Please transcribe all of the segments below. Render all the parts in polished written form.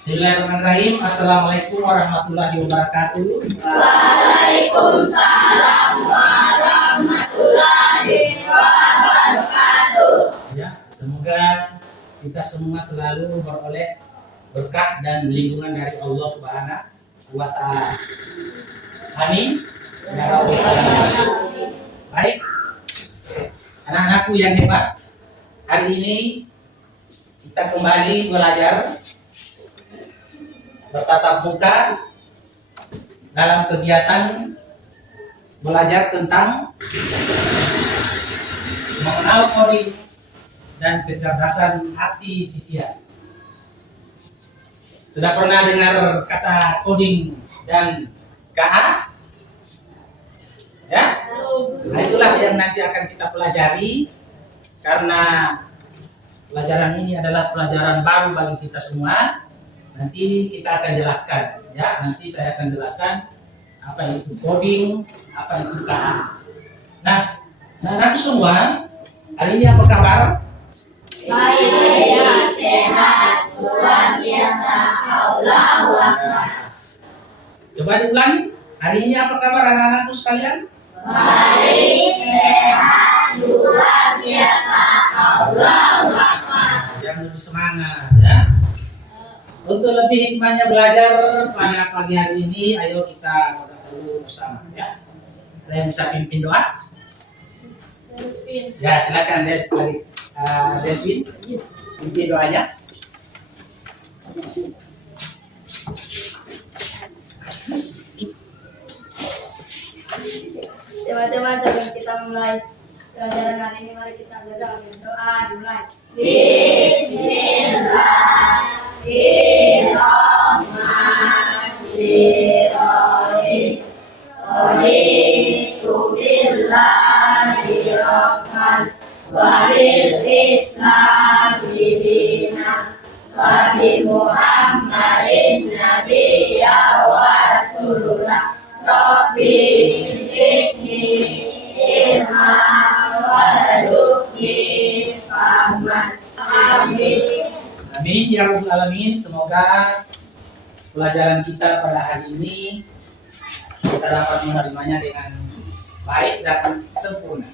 Bismillahirrahmanirrahim. Assalamualaikum warahmatullahi wabarakatuh. Waalaikumsalam warahmatullahi wabarakatuh. Ya, semoga kita semua selalu beroleh berkah dan lindungan dari Allah Subhanahu wa Ta'ala. Amin. Ya Rabbal alamin. Baik, anak-anakku yang hebat, hari ini kita kembali belajar bertatap muka dalam kegiatan belajar tentang mengenal coding dan kecerdasan artifisial. Sudah pernah dengar kata coding dan KA? Ya? Nah, itulah yang nanti akan kita pelajari, karena pelajaran ini adalah pelajaran baru bagi kita semua. Nanti kita akan jelaskan, ya. Nanti saya akan jelaskan apa itu coding, apa itu KA. Nah, anak semua, hari ini apa kabar? Baik, saya sehat, luar biasa, Allahu Akbar. Coba diulangi. Hari ini apa kabar anak-anakku sekalian? Baik, sehat, luar biasa, Allahu Akbar. Yang lebih semangat, ya. Untuk lebih hikmahnya belajar pada pagi hari ini, ayo kita berdoa dulu bersama, ya. Ada yang bisa pimpin doa? Ya, silakan Devin, pimpin doanya. Teman-teman, sebelum kita memulai pelajaran hari ini, mari kita berdoa. Dimulai. Bismillahirrahmanirrahim. Raditu billahi rabban wa bil islami dinan wa bi Muhammadin nabiyya wa rasulullah. Rabbi zidni ilma warzuqni fahman. Amin. Amin ya Rabbal alamin. Semoga pelajaran kita pada hari ini kita dapat menerimanya dengan baik dan sempurna.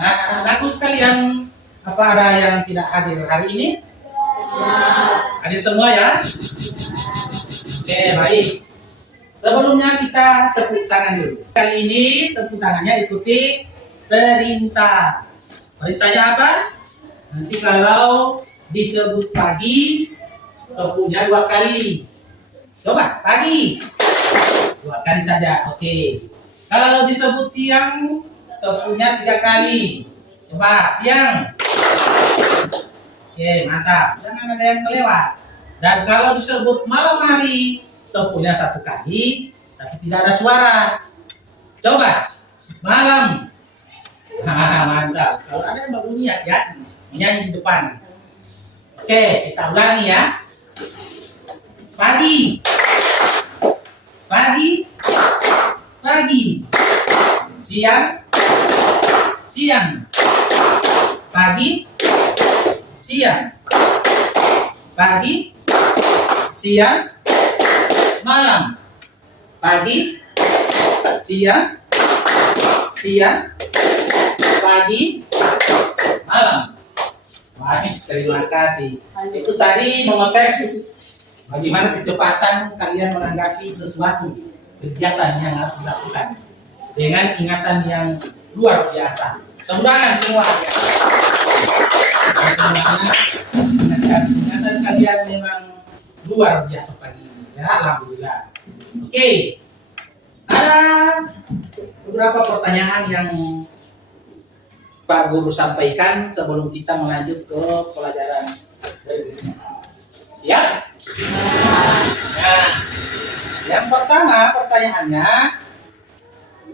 Nah, anak-anakku sekalian, apa ada yang tidak hadir hari ini? Hadir semua ya? Oke, baik. Sebelumnya kita tepuk tangan dulu. Kali ini tepuk tangannya ikuti perintah. Perintahnya apa? Nanti kalau disebut pagi, tepuknya 2 kali. Coba, pagi. 2 kali saja, oke. Kalau disebut siang, tepuknya 3 kali. Coba, siang. Oke, mantap. Jangan ada yang kelewat. Dan kalau disebut malam hari, tepuknya 1 kali, tapi tidak ada suara. Coba, malam. Nah, mantap. Kalau ada yang berbunyi, hati-hati. Menyanyi di depan. Oke, kita ulangi ya. Pagi. Pagi. Pagi. Siang. Siang. Pagi. Siang. Pagi. Siang. Malam. Pagi. Siang. Siang. Pagi. Malam. Baik, terima kasih. Itu tadi mengetes bagaimana kecepatan kalian menanggapi sesuatu kegiatan yang harus dilakukan dengan ingatan yang luar biasa. Semuanya semua ya. Ingatan kalian memang luar biasa pagi ini. Ya, alhamdulillah. Oke. Ada beberapa pertanyaan yang Pak Guru sampaikan sebelum kita melanjut ke pelajaran berikutnya. Siap? Nah, yang pertama pertanyaannya,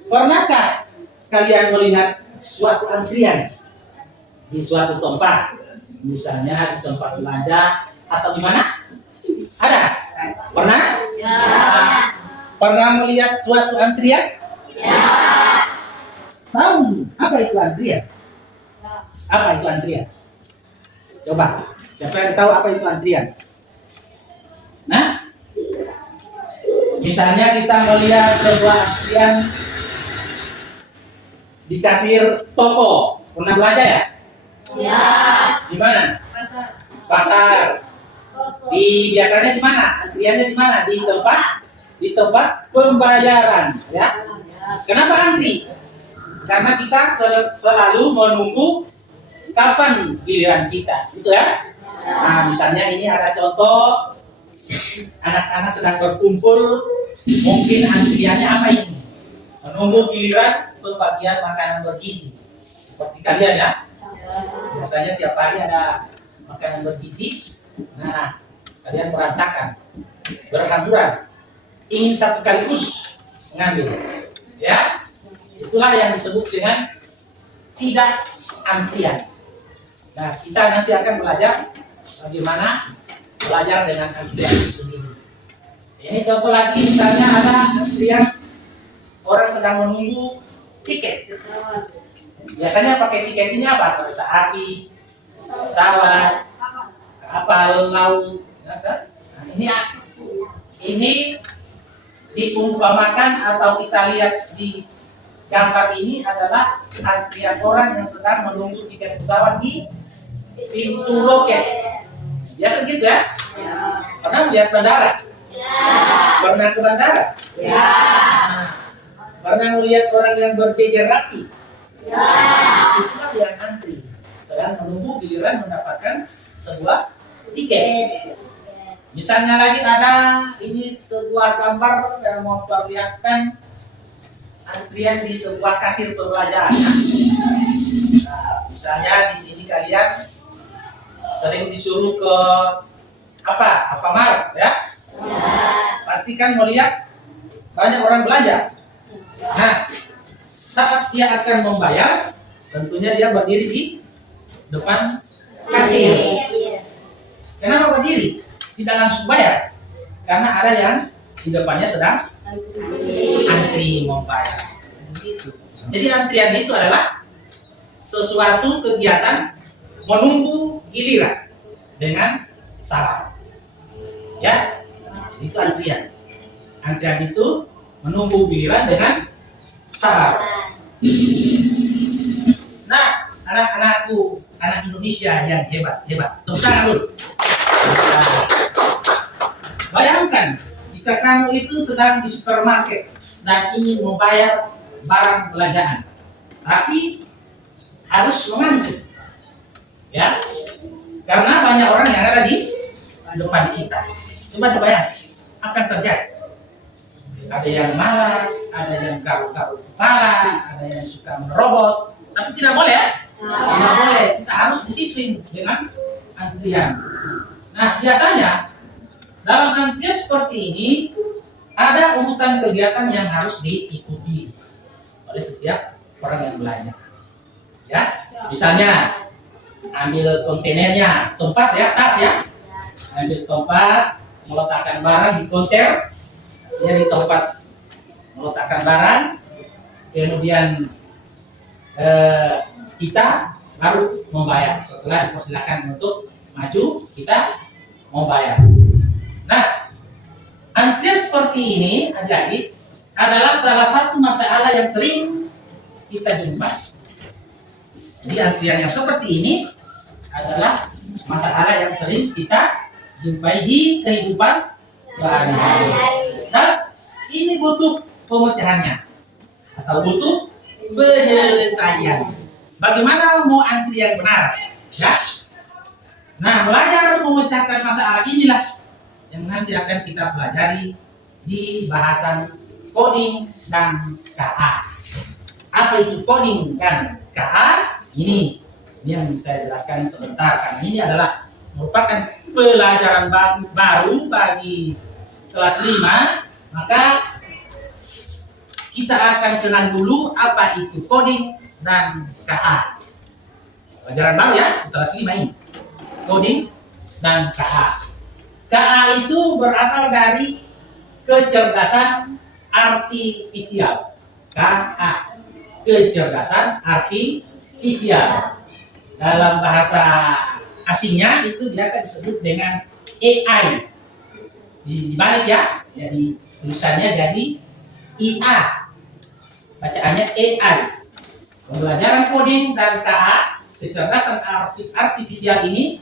pernahkah kalian melihat suatu antrian di suatu tempat, misalnya di tempat belanja atau di mana? Ada? Pernah? Ya. Pernah melihat suatu antrian? Ya. Tahu apa itu antrian? Apa itu antrian? Coba, siapa yang tahu apa itu antrian? Nah, misalnya kita melihat sebuah antrian di kasir toko, pernah belanja ya? Ya. Di mana? Pasar. Pasar. Toko. Biasanya di mana? Antriannya di mana? Di tempat pembayaran, ya. Kenapa antri? Karena kita selalu menunggu kapan giliran kita, gitu ya. Nah, misalnya ini ada contoh anak-anak sedang berkumpul, mungkin antriannya apa ini? Menunggu giliran pembagian makanan bergizi. Seperti kalian ya, biasanya tiap hari ada makanan bergizi. Nah, kalian berantakan, berhamburan, ingin satu sekaligus mengambil, ya. Itulah yang disebut dengan tidak antrian. Nah, kita nanti akan belajar bagaimana belajar dengan antrian itu sendiri. Ini contoh lagi, misalnya ada antrian orang sedang menunggu tiket. Biasanya pakai tiket ini apa? Kereta api, pesawat, kapal laut. Nah, ini diumpamakan atau kita lihat di gambar ini adalah antrian orang yang sedang menunggu tiket pesawat di pintu loket. Biasa begitu ya? Pernah melihat bandara? Pernah ke bandara? Nah, pernah melihat orang yang berjejer rapi? Itulah yang antri, sedang menunggu giliran mendapatkan sebuah tiket. Misalnya lagi ada ini sebuah gambar yang memperlihatkan antrian di sebuah kasir pembayaran. Nah, misalnya di sini kalian sering disuruh ke Alfamart, ya? Pastikan melihat banyak orang belanja. Nah, saat dia akan membayar, tentunya dia berdiri di depan kasir. Kenapa berdiri? Tidak langsung bayar, karena ada yang di depannya sedang antri membayar. Begitu. Jadi antrian itu adalah sesuatu kegiatan menunggu giliran dengan sabar. Ya, itu antrian. Antrian itu menunggu giliran dengan sabar. Nah, anak-anakku, anak Indonesia yang hebat. Tepuk tangan dulu. Bayangkan jika kamu itu sedang di supermarket dan ingin membayar barang belanjaan, tapi harus mengantri, ya, karena banyak orang yang ada di depan kita. Coba bayangkan apa yang terjadi. Ada yang malas, ada yang garuk-garuk kepala, ada yang suka menerobos, tapi tidak boleh ya. Tidak boleh. Kita harus disiplin dengan antrian. Nah, biasanya dalam antrian seperti ini ada urutan kegiatan yang harus diikuti oleh setiap orang yang belanja. Ya, misalnya ambil kontainernya, tempat ya, tas ya. Ambil tempat, meletakkan barang di konter, dia di tempat meletakkan barang, kemudian kita baru membayar. Setelah dipersilakan untuk maju, kita membayar. Nah, antrian seperti ini jadi adalah salah satu masalah yang sering kita jumpai. Jadi antrian yang seperti ini adalah masalah yang sering kita jumpai di kehidupan sehari-hari. Dan ini butuh pemecahannya atau butuh penyelesaian. Bagaimana mau antrian benar? Ya. Nah, belajar memecahkan masalah inilah yang nanti akan kita pelajari di bahasan coding dan KA. Apa itu coding dan KA? Ini yang saya jelaskan sebentar, karena ini adalah merupakan pelajaran baru bagi kelas 5. Maka kita akan kenal dulu apa itu coding dan KA. Pelajaran baru ya, kelas 5 ini. Coding dan KA. KA itu berasal dari kecerdasan artifisial. KA, kecerdasan artifisial. Dalam bahasa asingnya itu biasa disebut dengan AI. dibalik ya. Jadi tulisannya jadi IA. Bacaannya AI. Pembelajaran coding dan KA, kecerdasan artifisial ini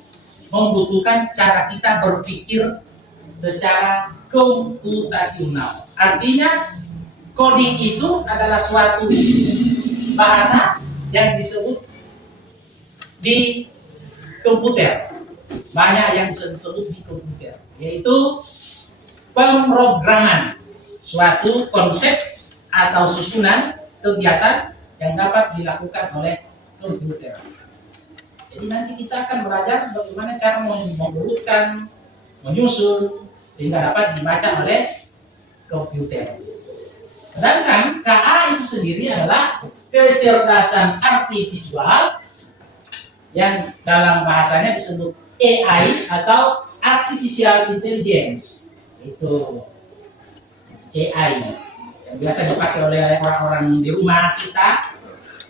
membutuhkan cara kita berpikir secara komputasional. Artinya coding itu adalah suatu bahasa yang disebut di komputer. Banyak yang disebut di komputer, yaitu pemrograman suatu konsep atau susunan kegiatan yang dapat dilakukan oleh komputer. Jadi nanti kita akan belajar bagaimana cara mengurutkan, menyusun sehingga dapat dibaca oleh komputer. Sedangkan KA itu sendiri adalah kecerdasan artifisial yang dalam bahasanya disebut AI atau Artificial Intelligence. Itu AI yang biasa dipakai oleh orang-orang di rumah kita,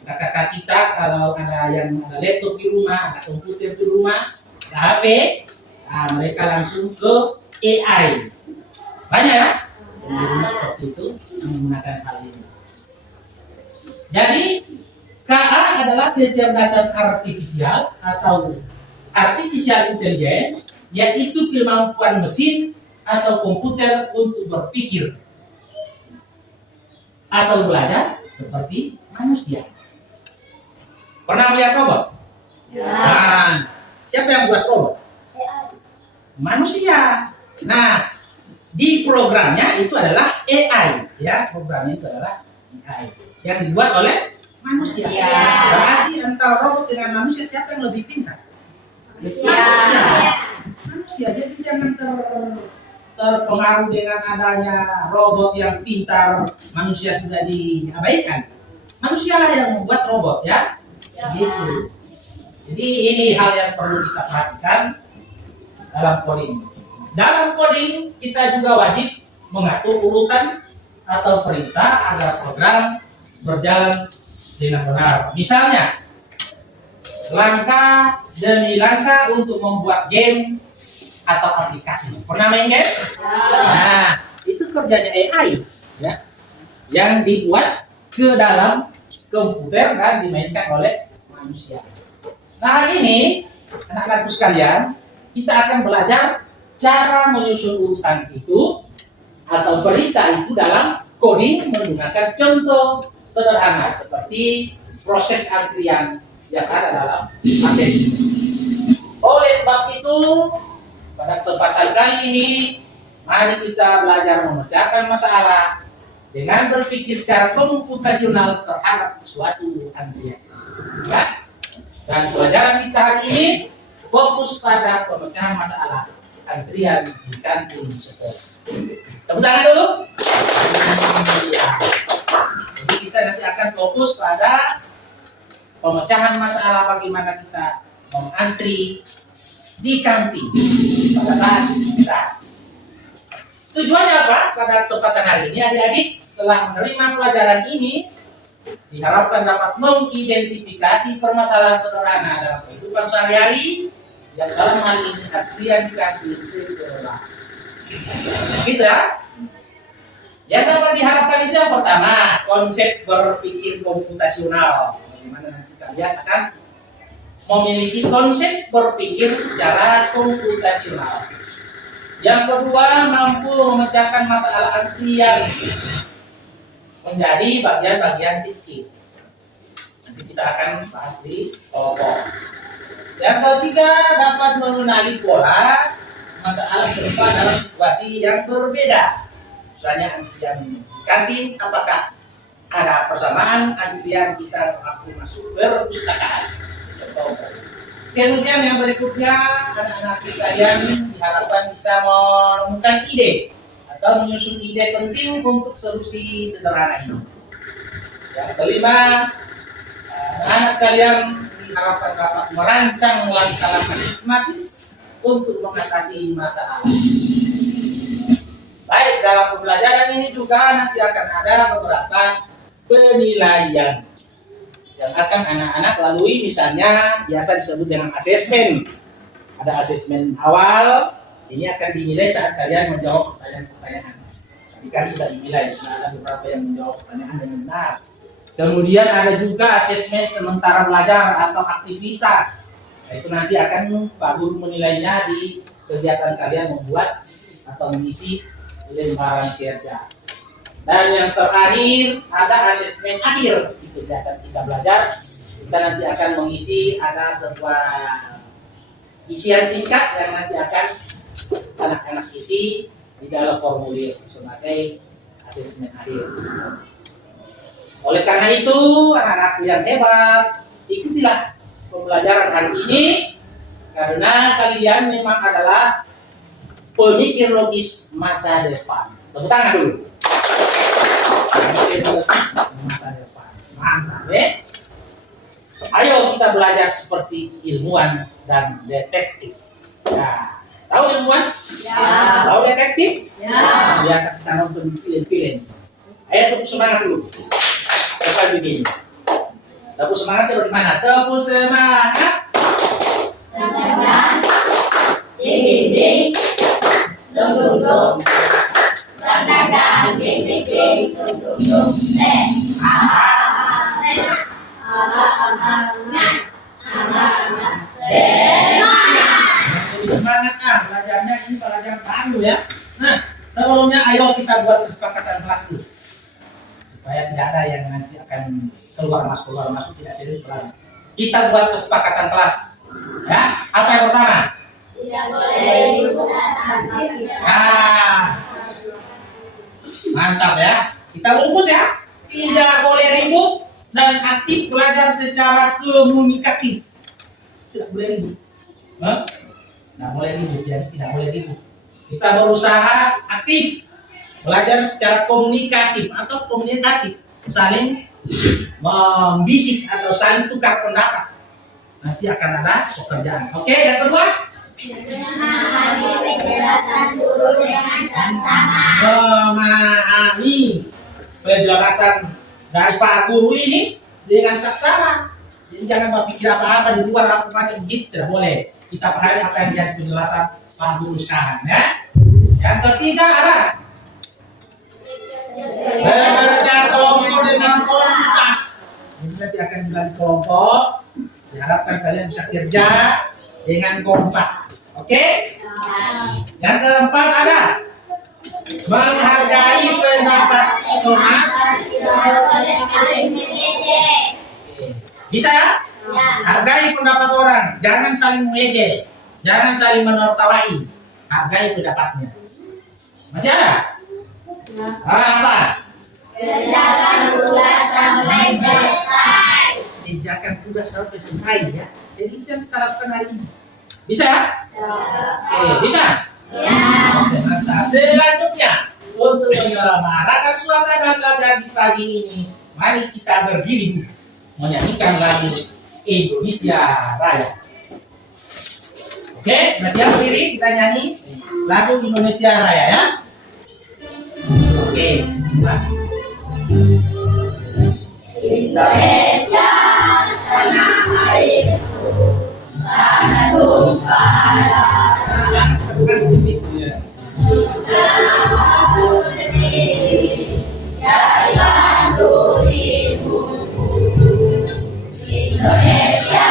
kakak-kakak kita. Kalau ada yang ada laptop di rumah, ada komputer di rumah, ada HP, nah, mereka langsung ke AI. Banyak ya yang di rumah seperti itu yang menggunakan hal ini. Jadi KA adalah kecerdasan artifisial atau Artificial Intelligence, yaitu kemampuan mesin atau komputer untuk berpikir atau belajar seperti manusia. Pernah melihat robot? Ya. Nah, siapa yang buat robot? Manusia. Nah, di programnya itu adalah AI, ya, programnya itu adalah AI yang dibuat oleh manusia. Ya. Berarti antara robot dengan manusia siapa yang lebih pintar? Manusia. Manusia. Jadi jangan terpengaruh dengan adanya robot yang pintar, manusia sudah diabaikan. Manusialah yang membuat robot, ya. Gitu. Jadi ini hal yang perlu kita perhatikan dalam coding. Dalam coding kita juga wajib mengatur urutan atau perintah agar program berjalan dengan benar. Misalnya, langkah demi langkah untuk membuat game atau aplikasi. Pernah main game? Nah, itu kerjanya AI, ya, yang dibuat ke dalam komputer dan dimainkan oleh manusia. Nah, hari ini anak-anakku sekalian, kita akan belajar cara menyusun urutan itu atau perintah itu dalam coding menggunakan contoh sederhana seperti proses antrian yang ada dalam materi. Oleh sebab itu, pada kesempatan kali ini, mari kita belajar memecahkan masalah dengan berpikir secara komputasional terhadap suatu antrian. Ya? Dan pelajaran kita hari ini fokus pada pemecahan masalah antrian di kantin sekolah. Tepuk tangan dulu. Ya. Jadi kita nanti akan fokus pada pemecahan masalah bagaimana kita mengantri di kantin pada saat istirahat. Tujuannya apa? Pada kesempatan hari ini adik-adik setelah menerima pelajaran ini diharapkan dapat mengidentifikasi permasalahan sederhana dalam kehidupan sehari-hari yang dalam hal ini antrian di kantin sekolah. Gitu ya. Yang dapat diharapkan itu yang pertama, konsep berpikir komputasional. Bagaimana nanti kalian akan memiliki konsep berpikir secara komputasional. Yang kedua, mampu memecahkan masalah antrian menjadi bagian-bagian kecil. Nanti kita akan bahas di kelompok. Yang ketiga, dapat mengenali pola masalah serupa dalam situasi yang berbeda. Misalnya antrian di kantin, apakah ada persamaan antrian kita waktu masuk perpustakaan? Contoh. Kemudian yang berikutnya, anak-anak sekalian diharapkan bisa menemukan ide atau menyusun ide penting untuk solusi sederhana ini. Yang kelima, anak-anak sekalian diharapkan dapat merancang langkah-langkah sistematis untuk mengatasi masalah. Baik, dalam pembelajaran ini juga nanti akan ada beberapa penilaian yang akan anak-anak lalui, misalnya biasa disebut dengan asesmen. Ada asesmen awal, Ini akan dinilai saat kalian menjawab pertanyaan-pertanyaan. Tadi kan sudah dinilai, sudah ada beberapa yang menjawab pertanyaan dengan benar. Kemudian ada juga asesmen sementara belajar atau aktivitas. Nah, itu nanti akan Pak Guru menilainya di kegiatan kalian membuat atau mengisi lembaran kerja. Dan yang terakhir ada asesmen akhir di kegiatan kita belajar. Kita nanti akan mengisi ada sebuah isian singkat yang nanti akan anak-anak isi di dalam formulir sebagai asesmen akhir. Oleh karena itu, anak-anak yang hebat, ikutilah pembelajaran hari ini karena kalian memang adalah pemikir logis masa depan. Tepuk tangan dulu. Pemikir logis masa depan. Mantap, ya? Ayo kita belajar seperti ilmuwan dan detektif. Ya, tahu ilmuwan? Ya. Tahu detektif? Ya. Biasa kita nonton film-film. Ayo tepuk semangat dulu. Kita begini. Tepuk semangatnya bagaimana? Tepuk semangat. Tangan, ding ding ding, dung dung dung, dang dang dang, ding ding ding, dung dung dung, set, set, Lebih semangat belajarnya ini pelajaran baru ya. Nah, sebelumnya ayo kita buat kesepakatan kelas dulu. Supaya tidak ada yang nanti akan keluar masuk tidak serius lagi. Kita buat kesepakatan kelas. Ya, apa yang pertama? tidak boleh dibuat aktivitas. Nah, mantap ya. Kita rumus ya. Tidak boleh ribut dan aktif belajar secara komunikatif. Tidak boleh ribut. Hah? Tidak boleh ribut ya. Tidak boleh ribut. Kita berusaha aktif belajar secara komunikatif atau komunikatif, saling membisik atau saling tukar pendapat. Nanti akan ada pekerjaan. Oke, yang kedua, Memahami penjelasan guru dengan seksama. memahami penjelasan dari Pak Guru ini dengan saksama. Jadi jangan berpikir apa-apa di luar apa macam gitu, tidak boleh. Kita pahami apa yang jadi penjelasan Pak Guru sekarang ya. Yang ketiga ada bekerja kelompok dengan kompak. Ini nanti akan dibagi kelompok. Diharapkan kalian bisa kerja dengan kompak. Oke? Yang keempat ada menghargai pendapat teman. Tidak boleh saling mengejek. Bisa ya? Ya. Hargai pendapat orang, jangan saling mengejek, jangan saling menertawai. Hargai pendapatnya. Masih ada? Apa? Kerjakan tugas sampai selesai. Kerjakan tugas sampai selesai ya. Jadi itu yang kita lakukan hari ini. Bisa ya? Oke, bisa? Ya. Oke, mantap. Selanjutnya, untuk menyemarakan suasana belajar di pagi ini, mari kita berdiri menyanyikan lagu Indonesia Raya. Oke, masih siap berdiri? Kita nyanyi lagu Indonesia Raya ya. Oke, nah. Indonesia tanah airku, tanah tumpah darah. Yang tekan titik ya. Selamat berdiri, jalan durimu. Indonesia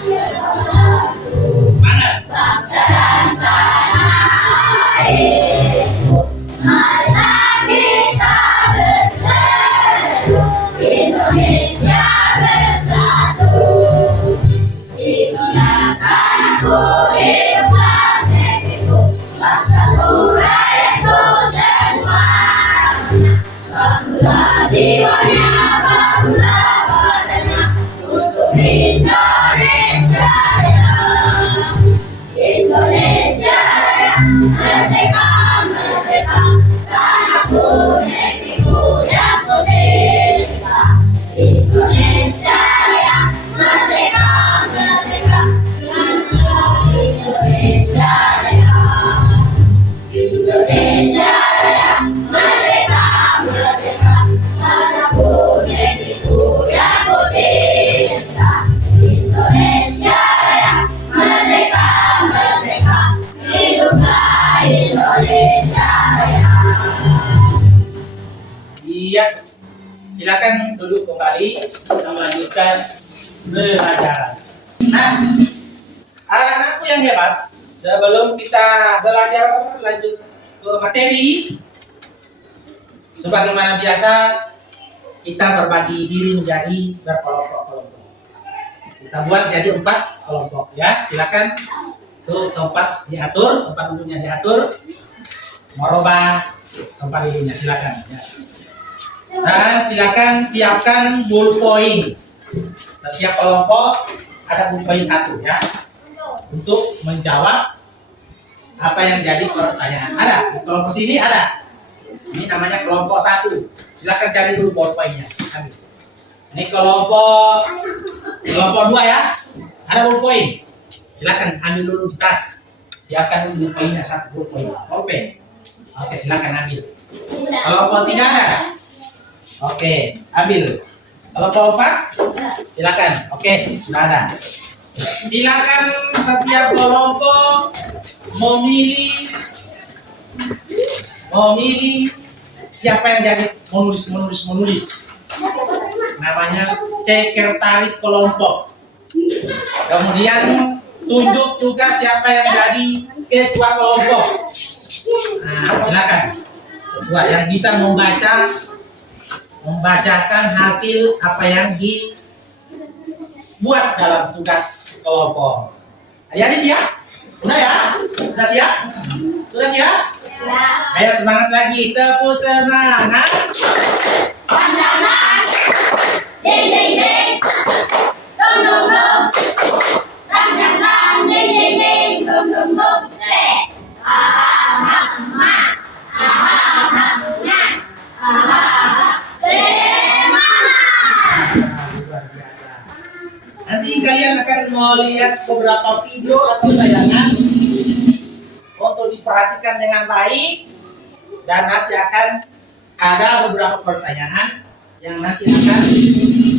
bersatu, Mana? bangsa dan tanah airku. Marilah kita bersatu, Indonesia bersatu. Digunakan aku hidupkan negeriku, bangsaku, rakyatku semuanya. Bangunlah jiwanya, bangunlah badannya untuk Indonesia Raya. Indonesia Raya, merdeka, merdeka, tanahku, negeriku yang ku cinta. Indonesia Raya, merdeka, merdeka, tanahku, Indonesia Raya. Indonesia Raya, merdeka, merdeka, tanahku, negeriku yang ku cinta. Indonesia Raya, merdeka, merdeka, hiduplah Indonesia Raya. Iya, silakan duduk kembali. Kita melanjutkan belajar. Nah, anak-anakku yang hebat, sebelum kita belajar lanjut ke materi, sebagaimana biasa kita berbagi diri menjadi berkelompok-kelompok. Kita buat jadi 4 kelompok ya. Silakan tuh tempat diatur, tempat duduknya diatur. Merubah tempat duduknya silakan ya. Dan silakan siapkan ballpoint. Setiap kelompok ada ballpoint 1 ya. Untuk menjawab apa yang jadi pertanyaan. Ada di kelompok sini ada. Ini namanya kelompok 1. Silakan cari dulu ballpointnya. Ambil. Ini kelompok 2 ya. Ada ballpoint. Silakan ambil dulu di tas. Siapkan dulu ballpointnya 1 ballpoint. Ballpoint. Oke, silakan ambil. Kelompok 3 ada. Oke, ambil. Kelompok 4 silakan. Oke, sudah ada. Silakan setiap kelompok memilih siapa yang jadi menulis. Namanya sekretaris kelompok. Kemudian tunjuk juga siapa yang jadi ketua kelompok. Nah, silakan. Ketua yang bisa membacakan hasil apa yang dibuat dalam tugas kelompok. Adik-adik siap? Sudah ya? Sudah siap? Sudah siap? Ya. Ayo semangat lagi, tepuk semangat. Pandangan. Ding ding ding. Dong dong dong. Rang rang rang. Ding ding ding. Dong dong dong. Se. Aha ha. Aha ha nga. Aha ha. Semangat. Luar biasa. Nanti kalian akan melihat beberapa video atau tayangan untuk diperhatikan dengan baik, dan nanti akan ada beberapa pertanyaan yang nanti akan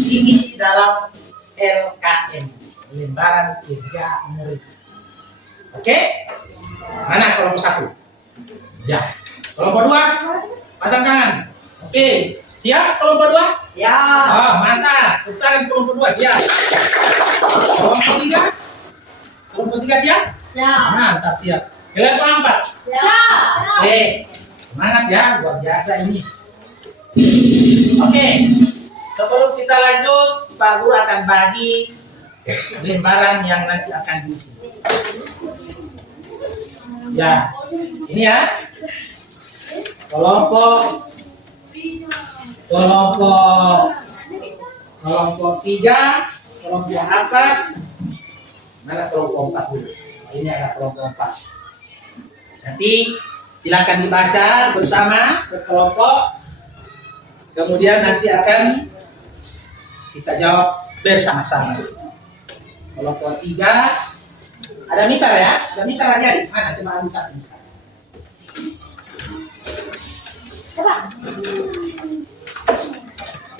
diisi dalam LKM, lembaran kerja murid. Oke? Mana kelompok 1? Ya. Kelompok 2 pasang tangan. Oke, siap kelompok 2? Ya. Oh, mantap. Tepuk tangan kelompok 2 siap. Kelompok 3? Kelompok 3 siap? Ya. Mantap siap. Kelompok 4? Ya. Oke, semangat ya, luar biasa ini. Oke, sebelum kita lanjut, Pak Guru akan bagi lembaran yang nanti akan diisi. Ya, ini ya. Kelompok 3, kelompok 4. Mana kelompok 4 dulu? Ini ada kelompok 4. Nanti silakan dibaca bersama berkelompok. Kemudian nanti akan kita jawab bersama-sama. Kelompok 3 ada misal ya? Ada misal adik-adik? Mana? Coba ambil satu misal.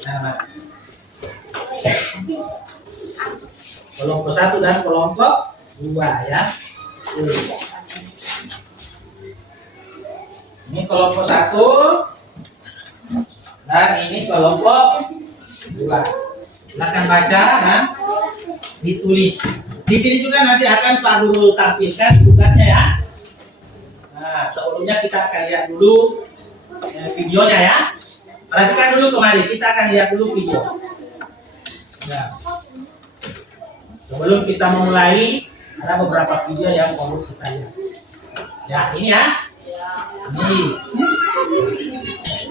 Nah, kelompok 1 dan kelompok 2 ya. Ini kelompok 1 dan ini kelompok 2. Silakan baca dan ditulis. Di sini juga nanti akan Pak Guru tampilkan tugasnya ya. Nah, sebelumnya kita akan lihat dulu videonya ya. Perhatikan dulu kembali, kita akan lihat dulu video. Ya. Sebelum kita memulai, ada beberapa video yang perlu kita lihat. Ya, ini ya. Ini.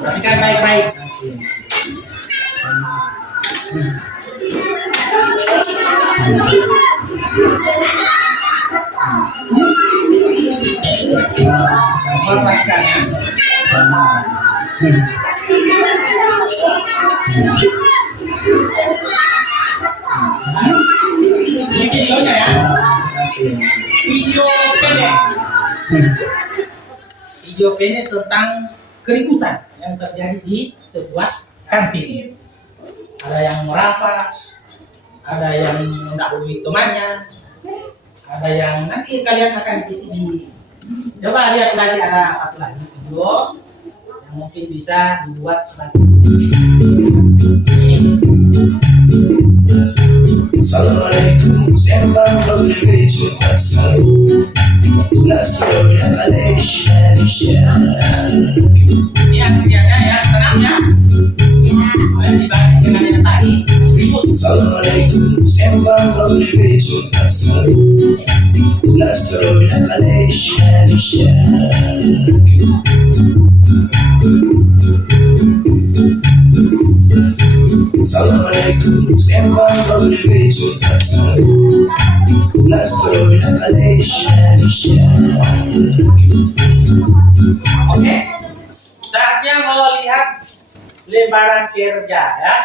Perhatikan baik-baik. Perhatikan ya. Ini videonya ya. Video pendek. Video pendek tentang keributan yang terjadi di sebuah kantin. Ada yang merampas, ada yang mendahului temannya, ada yang nanti kalian akan isi di Coba lihat lagi, ada satu lagi video yang mungkin bisa dibuat sebagai Assalamualaikum, sembang berbeda pasal. Nasrul Malaysia. ini antriannya ya, tenang ya. Boleh dibanding dengan yang tadi, ribut. Assalamualaikum, sembang berbeda pasal. Nasrul Malaysia. Assalamualaikum, sembang berbeda pasal. Nasrul Malaysia. Oke, saatnya mau lihat lembaran kerja ya.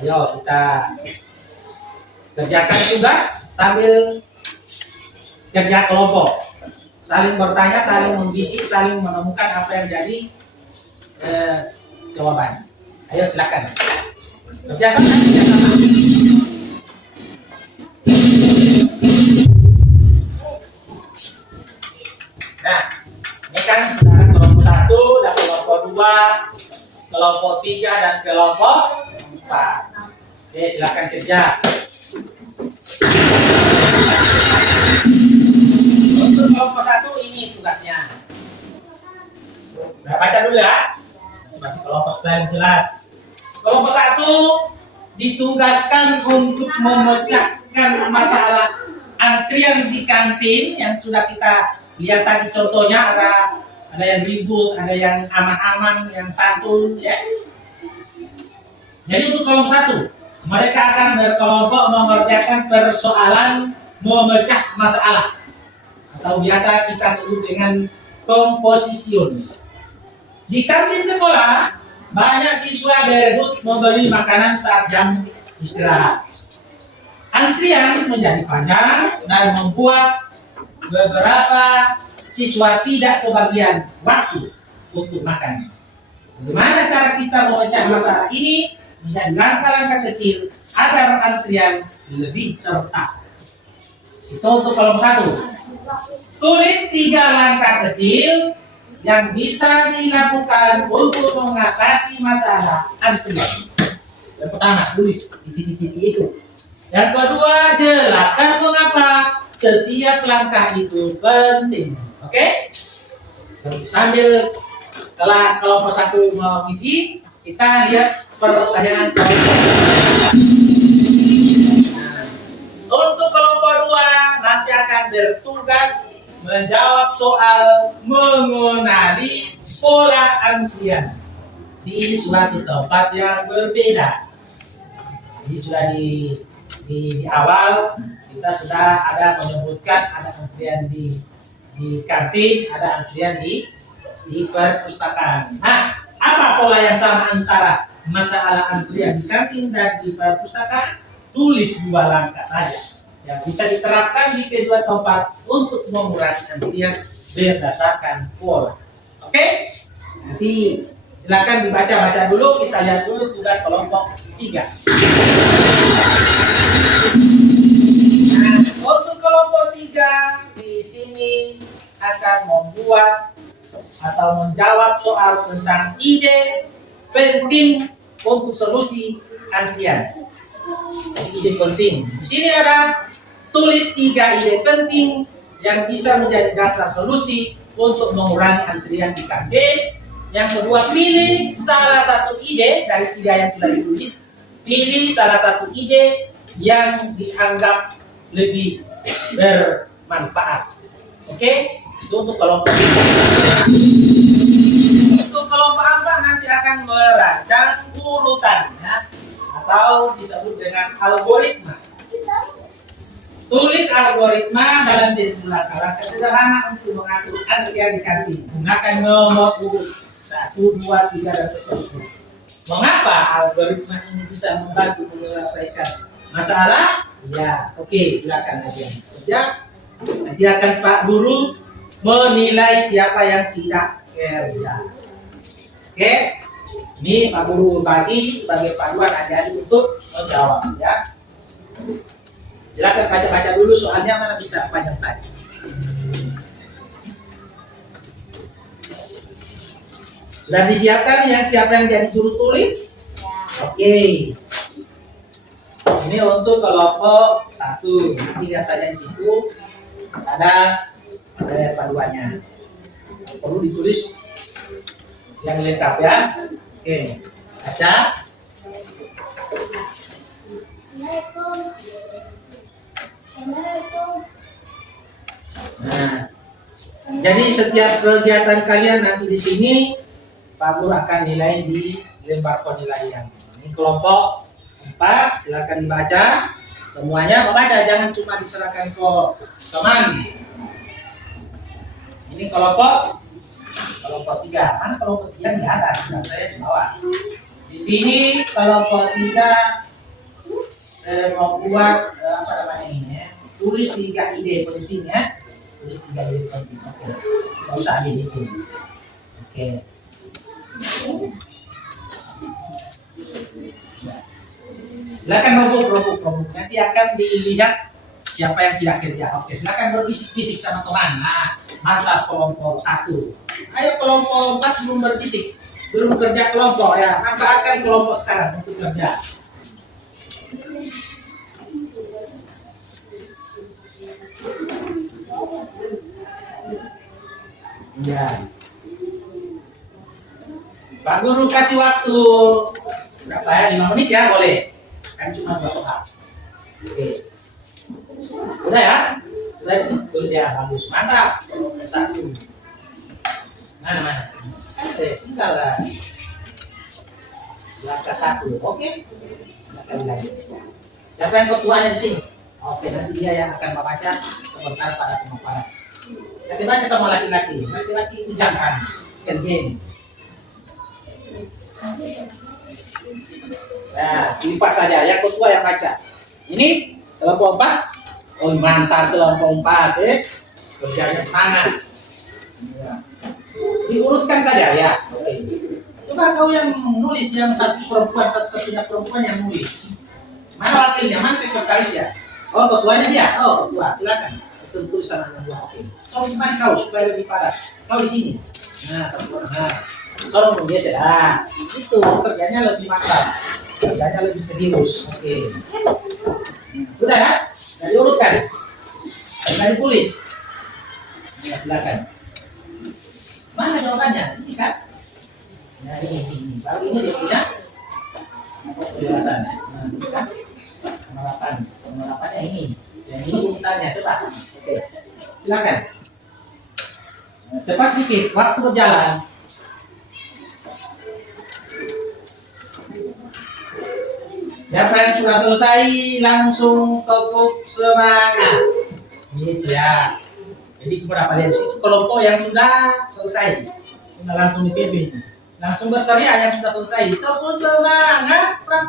Ayo kita kerjakan tugas sambil kerja kelompok, saling bertanya, saling membisik, saling menemukan apa yang jadi jawaban. Ayo silakan kerjasama. Nah, ini kan saudara kelompok 1 dan kelompok 2, kelompok 3 dan kelompok 4. Oke, silakan kerja. Untuk kelompok 1 ini tugasnya. Nah, baca dulu ya. Masih kelompok lain jelas. Kelompok 1 ditugaskan untuk memecahkan masalah antrian di kantin yang sudah kita lihat tadi contohnya, ada yang ribut, ada yang aman-aman, yang santun ya. Jadi untuk kelompok 1, mereka akan berkelompok mengerjakan persoalan memecah masalah atau biasa kita sebut dengan komposision. Di kantin sekolah banyak siswa berebut membeli makanan saat jam istirahat. Antrian menjadi panjang dan membuat beberapa siswa tidak kebagian waktu untuk makan. Bagaimana cara kita memecah masalah ini menjadi langkah-langkah kecil agar antrian lebih tertata? Itu untuk kelompok 1. Tulis 3 langkah kecil yang bisa dilakukan untuk mengatasi masalah antrian. Yang pertama, tulis titik-titik itu. Yang kedua, jelaskan mengapa setiap langkah itu penting. Oke? Sambil kelompok 1 mengisi, kita lihat pertanyaan kelompok. Nah, untuk kelompok 2 nanti akan bertugas menjawab soal mengenali pola antrian di suatu tempat yang berbeda. Jadi sudah di awal kita sudah ada menyebutkan ada antrian di kantin, ada antrian di perpustakaan. Nah, apa pola yang sama antara masalah antrian di kantin dan di perpustakaan? Tulis 2 langkah saja yang bisa diterapkan di kedua tempat untuk mengurangi antrian berdasarkan pola. Oke? Nanti silakan dibaca-baca dulu, kita lihat dulu tugas kelompok 3. Nah, untuk kelompok 3 di sini akan membuat atau menjawab soal tentang ide penting untuk solusi antrian. Ide penting. Di sini ada tulis 3 ide penting yang bisa menjadi dasar solusi untuk mengurangi antrian di kantin. Yang kedua, pilih salah satu ide dari 3 yang telah ditulis. Pilih salah satu ide yang dianggap lebih bermanfaat. Oke, itu untuk kelompok 3. Untuk kelompok 4 nanti akan merancang urutan ya, atau disebut dengan algoritma. Tulis algoritma dalam bentuk langkah-langkah sederhana untuk mengatur antrian di kantin. Gunakan nomor urut 1, 2, 3 dan seterusnya. Mengapa algoritma ini bisa membantu menyelesaikan masalah? Ya, oke, silakan aja kerja. Nanti akan Pak Guru menilai siapa yang tidak kerja. Oke, ini Pak Guru bagi sebagai panduan aja untuk menjawab ya. Silakan baca-baca dulu soalnya, mana bisa panjang tadi. Sudah disiapkan yang siapa yang jadi juru tulis? Oke. Ini untuk kelompok 1. Nanti lihat saja di situ ada panduannya. Perlu ditulis yang lengkap ya. Oke. Baca. Nah, jadi setiap kegiatan kalian nanti di sini Pak Guru akan nilai di lembar penilaian. Ini kelompok 4, silakan dibaca. Semuanya membaca, jangan cuma diserahkan ke teman. Ini kelompok 3. Mana kelompok 3 di atas, dan saya di bawah. Di sini kelompok 3 mau buat apa namanya ini ya? Tulis 3 ide penting ya. Tulis 3 ide penting. Oke. Enggak usah ambil itu. Oke. Silakan robok. Nanti akan dilihat siapa yang tidak kerja. Oke, silakan berbisik-bisik sama teman. Nah, mantap kelompok 1. Ayo kelompok 4 belum berbisik, belum kerja kelompok ya. Manfaatkan kelompok sekarang untuk kerja. Ya. Pak Guru kasih waktu berapa ya? 5 menit ya, boleh. Kan cuma 2 soal. Oke. Udah ya? Sudah betul ya, bagus. Mantap. 1. Mana? Tinggal lah. Langkah 1. Oke. Langkah lagi. Siapa yang ketuanya di sini? Oke, nanti dia yang akan membaca sebentar pada pemaparan. Kasih baca sama laki-laki. Laki-laki itu jangan kerjain. Nah, selipas saja. Yang ketua yang baca. Ini kelompok 4. Oh, mantap kelompok 4. Kerjanya semangat. Ya. Diurutkan saja ya. Oke. Coba kau yang nulis, yang satu perempuan, satu-satunya perempuan yang nulis. Mana wakilnya? Mana sekretarisnya? Oh, ketuanya dia. Oh, ketua. Silakan. Sentuh sana dua. Oke. Tolong teman kau supaya lebih padat. Kau di sini. Nah, sempurna. Tolong menggeser. Nah, itu kerjanya lebih mantap. Kerjanya lebih serius. Oke. Sudah kan? Nah, diurutkan. Sudah ditulis. Nah, silakan. Mana jawabannya? Ini kan? Nah, ini. Baru ini dia punya penjelasan. Nah, ini kan? Penerapannya ini. Yang ini urutannya, coba. Oke. Silakan. Cepat sedikit, waktu berjalan. Siapa yang sudah selesai langsung tepuk semangat. Gitu ya. Jadi kepada kalian situ kelompok yang sudah selesai, sudah langsung dipimpin, langsung berteriak yang sudah selesai. Tepuk semangat, prak.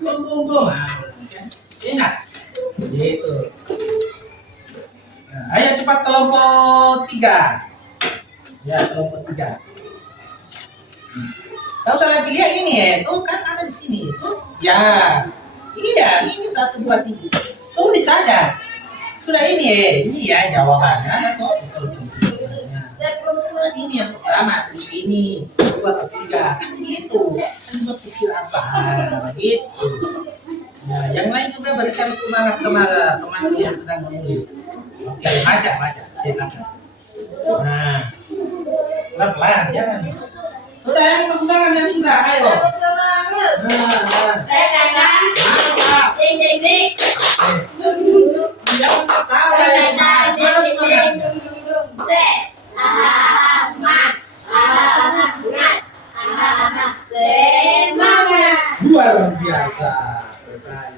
Bum. Ingat. Gitu. Nah, ayo cepat kelompok 3. Ya, kelompok 3. Tahu usah lagi lihat ini ya, tuh kan ada di sini. Tuh, ya. Iya, ini 1, 2, 3. Tulis saja. Sudah ini ya jawabannya. Ada tuh. Surat ini yang pertama, terus ini 2, 3. Kan gitu. Kan berpikir apa? Gitu. Nah, yang lain juga berikan semangat kepada teman yang sedang menulis. Oke, baca. Silakan. Nah, pelan-pelan, jangan. Sudah, yang kebetulan yang sudah, ayo. Jangan ketawa ya. Luar biasa. Selesai.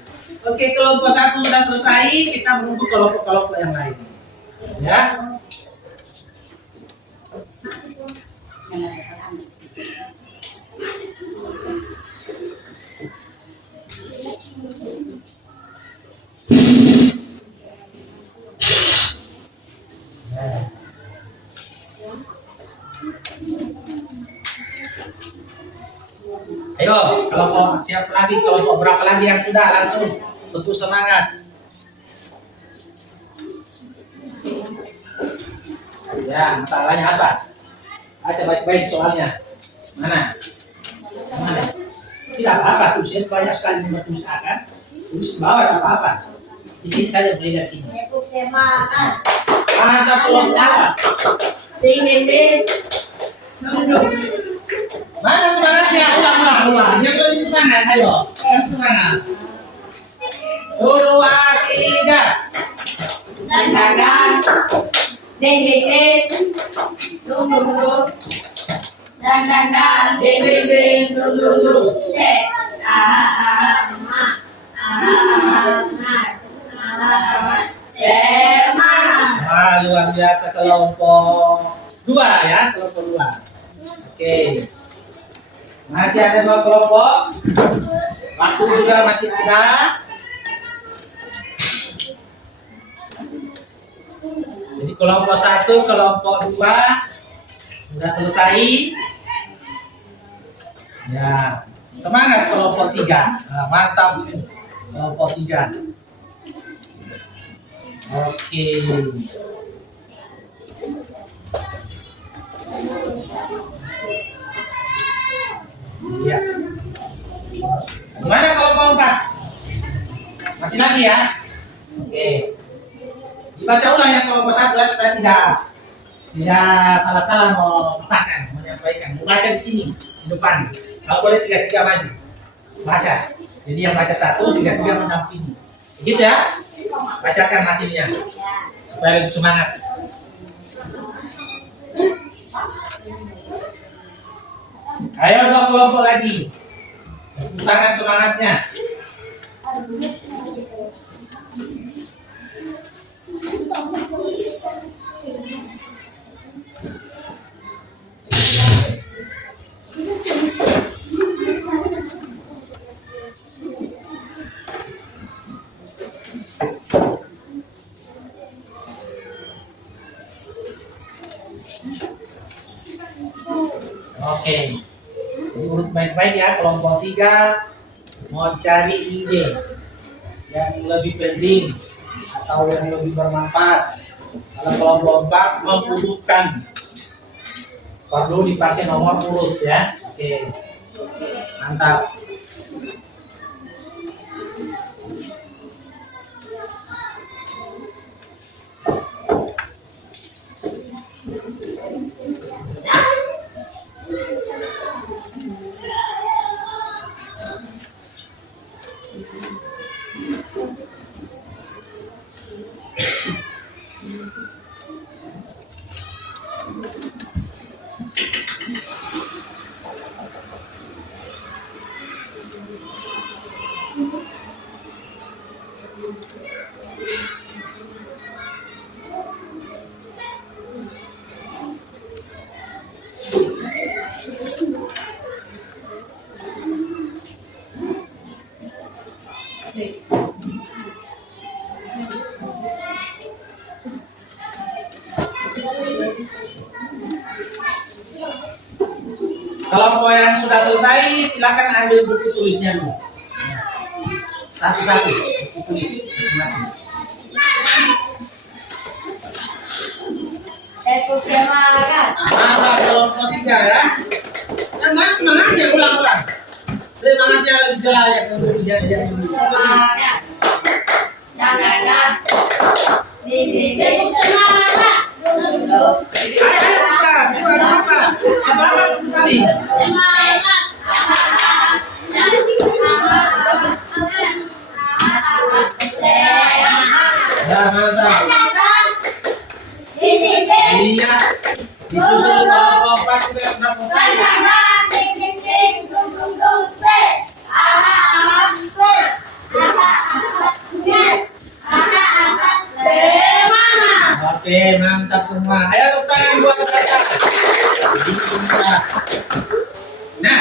Oke, kelompok 1 sudah selesai, kita menunggu kelompok-kelompok yang lain. Ya. Ayo, kelompok siapa lagi? Kelompok berapa lagi yang sudah langsung tepuk semangat? Ya, masalahnya apa? Baca baik-baik soalnya. Mana? Mana? Tidak apa-apa tuh, saya banyak sekali tulis kan. Tulis ke bawah tidak apa-apa. Di sini saja boleh dari sini. Tepuk semangat. Mantap kelompok. Ding ding ding. Nunduk. Mana semangatnya? Ulang. Yang lebih semangat, ayo. Yang semangat. 2, 3. Dan dan. Ding ding ding. Dung dung dung. Dan ding ding ding. Dung dung dung. Se. Semangat. Wah, luar biasa kelompok 2 ya, kelompok 2. Oke. Masih ada 2 kelompok. Waktu juga masih ada. Jadi kelompok 1, kelompok 2 sudah selesai. Ya, semangat kelompok 3. Nah, mantap kelompok 3. Oke. Ya. Gimana kelompok 4? Masih lagi ya? Oke. Dibaca ulang yang kelompok 1 ya, supaya tidak salah-salah mau katakan, menyampaikan. Baca di sini, di depan. Kalau boleh 3-3 maju. Baca. Jadi yang baca 1, 3-3 mendampingi. Begitu ya? Bacakan hasilnya. Supaya lebih semangat. Ayo 2 kelompok lagi. Tangan semangatnya. Oke. Urut baik-baik ya, kelompok 3 mau cari ide yang lebih penting atau yang lebih bermanfaat. Kalau kelompok 4 membutuhkan, perlu dipakai nomor urut ya. Oke, mantap. Kelompok yang sudah selesai, silakan ambil buku tulisnya dulu. Satu-satu buku tulis masing-masing. Tepuk semangat. Mantap kelompok 3 ya. Dan mana semangatnya ulang-ulang. Semangatnya lebih layak untuk dijadikan dulu. Semangat. Dan. Ding ding ding. Semangat. Dung dung dung. Ayo, buka apa? Apa satu kali? Semangat. Ya, mantap. Ding ding ding. Iya. Disusul kelompok 4 sudah selesai. Ding ding ding. Dung dung dung. Se. Se. Semangat. Oke, mantap semua. Ayo tepuk tangan buat mereka. Nah,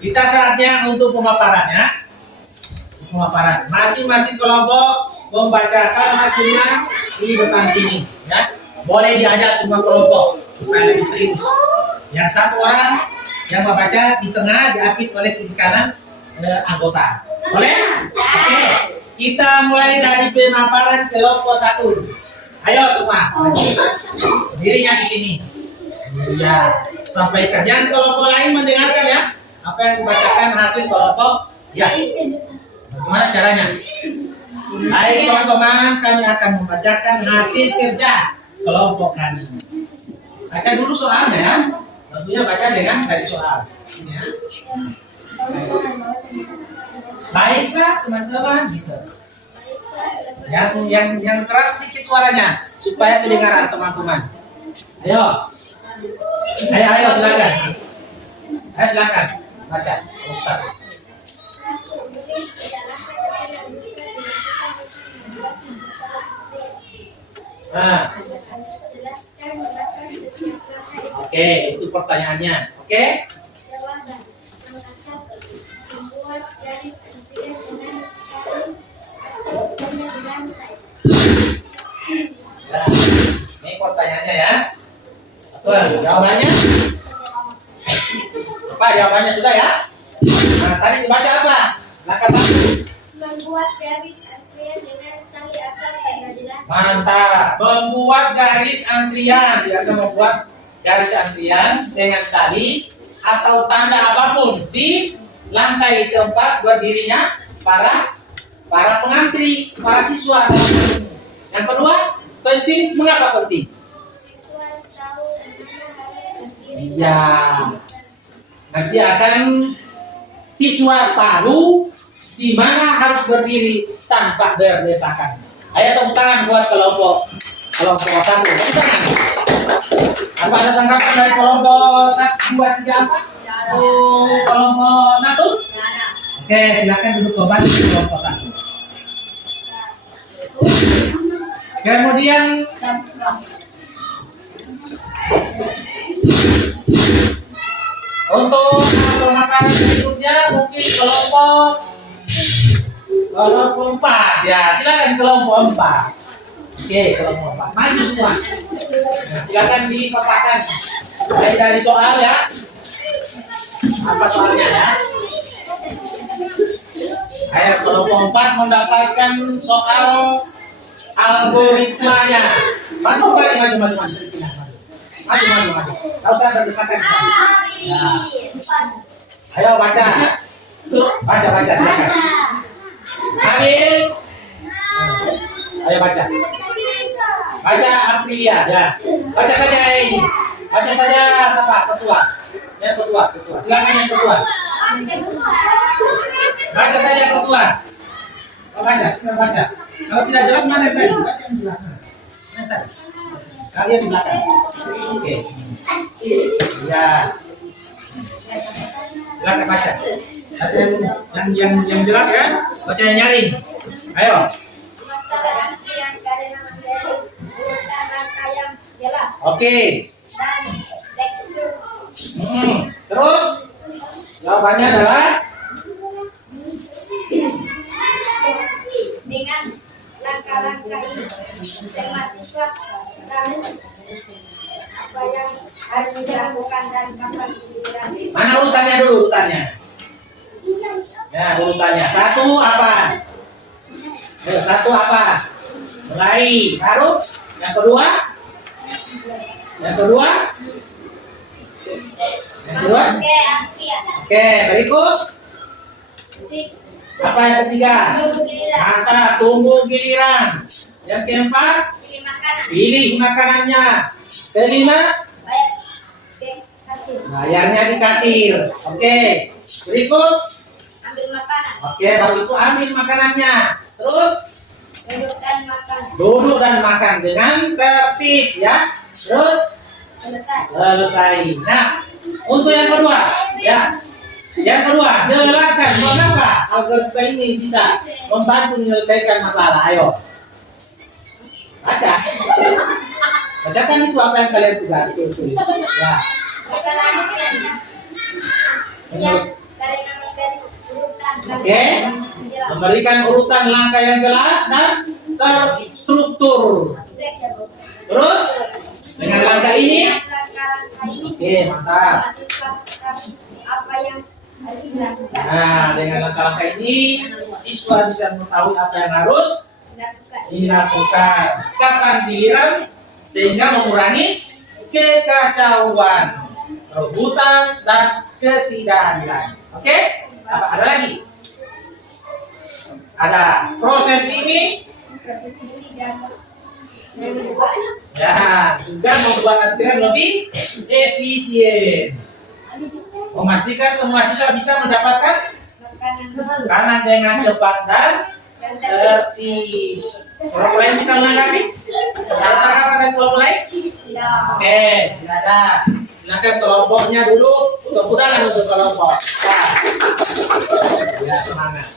kita saatnya untuk pemaparan ya. Pemaparan. Masing-masing kelompok membacakan hasilnya di depan sini ya. Boleh diajak semua kelompok supaya lebih serius. Yang satu orang yang membaca di tengah diapit oleh kiri kanan anggota. Boleh? Oke. Kita mulai dari pemaparan kelompok 1. Ayo semua. Dirinya di sini. Ya. sampaikan. Yang kelompok lain mendengarkan ya apa yang dibacakan hasil kelompok ya. Bagaimana caranya? Baik teman-teman, kami akan membacakan hasil kerja kelompok kami. Baca dulu soalnya ya. Tentunya baca dengan dari soal. Ini ya. Baiklah teman-teman gitu. Yang keras sedikit suaranya supaya kedengaran teman-teman. Ayo silakan. Ayo silakan baca. Nah, oke, itu pertanyaannya. Oke. Nah, ini pertanyaannya ya. Apa jawabannya? Apa jawabannya sudah ya? Nah, tadi dibaca apa? Langkah 1. Membuat garis antrian dengan tali asal pengadilan. Mantap. Membuat garis antrian. Biasa membuat garis antrian dengan tali atau tanda apapun di lantai tempat berdirinya para pengantri, para siswa. Yang kedua, penting. Mengapa penting? Siswa tahu mana harus berdiri. Iya. Nanti akan siswa tahu di mana harus berdiri tanpa berdesakan. Ayo tepuk tangan buat kelompok 1. Tepuk tangan. Apa ada tanggapan dari kelompok 1, 2, 3, 4? Kelompok 1? Oke, silakan duduk kembali di kelompok 1. Kemudian untuk makanan berikutnya mungkin kelompok 4 ya, silakan kelompok 4. Oke, kelompok 4 maju semua. Nah, silakan dipaparkan dari soal ya. Apa soalnya ya? Ayo kelompok 4 mendapatkan soal algoritmanya. Maju. Tahu saya berdesakan. Nah. Ayo baca. Silakan. Ambil. Ayo baca. Baca Aprilia ya. Baca saja ini. Baca saja siapa? Ketua. Yang ketua. Silakan yang ketua. Baca saja ketua. Baca. Kalau tidak jelas mana yang tadi? Baca yang jelas. Yang tadi. Kalian di belakang. Oke. Ya. Silakan baca. Baca yang jelas ya. Baca yang nyaring. Ayo. Masalah antrian karena menjadi urutan rangkaian jelas Oke. dan tekstur. Terus jawabannya adalah Dengan langkah-langkah ini mahasiswa tahu apa yang harus dilakukan dan kapan dilihat. mana urutannya dulu Ya, urutannya. 1 apa? Ayo, 1 apa? Mulai. Baru. Yang kedua? Oke, antrian. Oke, berikut. Apa yang ketiga? Giliran. Mantap, tunggu giliran. Yang keempat, Pilih makanan. pilih makanannya. Kelima, Bayar ke kasir. bayarnya di kasir. Oke, berikut. Ambil makanan. Oke, baru itu ambil makanannya. Terus Duduk dan makan. duduk dan makan dengan tertib ya. Terus selesai. Nah, untuk yang kedua, ya. Yang kedua, jelaskan mengapa algoritma ini bisa membantu menyelesaikan masalah. Ayo. Baca. Bacakan itu apa yang kalian tulis. Ya. Masalah antriannya. Yang dari urutan. Oke. Memberikan urutan langkah yang jelas dan terstruktur. Terus dengan langkah ini. Oke, mantap. Apa yang harus dilakukan. Nah, dengan langkah-langkah ini siswa bisa mengetahui apa yang harus dilakukan, kapan dilihat, sehingga mengurangi kekacauan. rebutan, dan ketidakadilan. Oke? Apa ada lagi? Ada proses ini ya juga membuat antrian lebih efisien, memastikan semua siswa bisa mendapatkan makanan dengan cepat dan tertib. Kelompok lain bisa menanggapi? Ada apa dengan kelompok lain? Oke, tidak ada. Silakan kelompoknya duduk. Tepuk tangan untuk kelompok. Ya, semangat.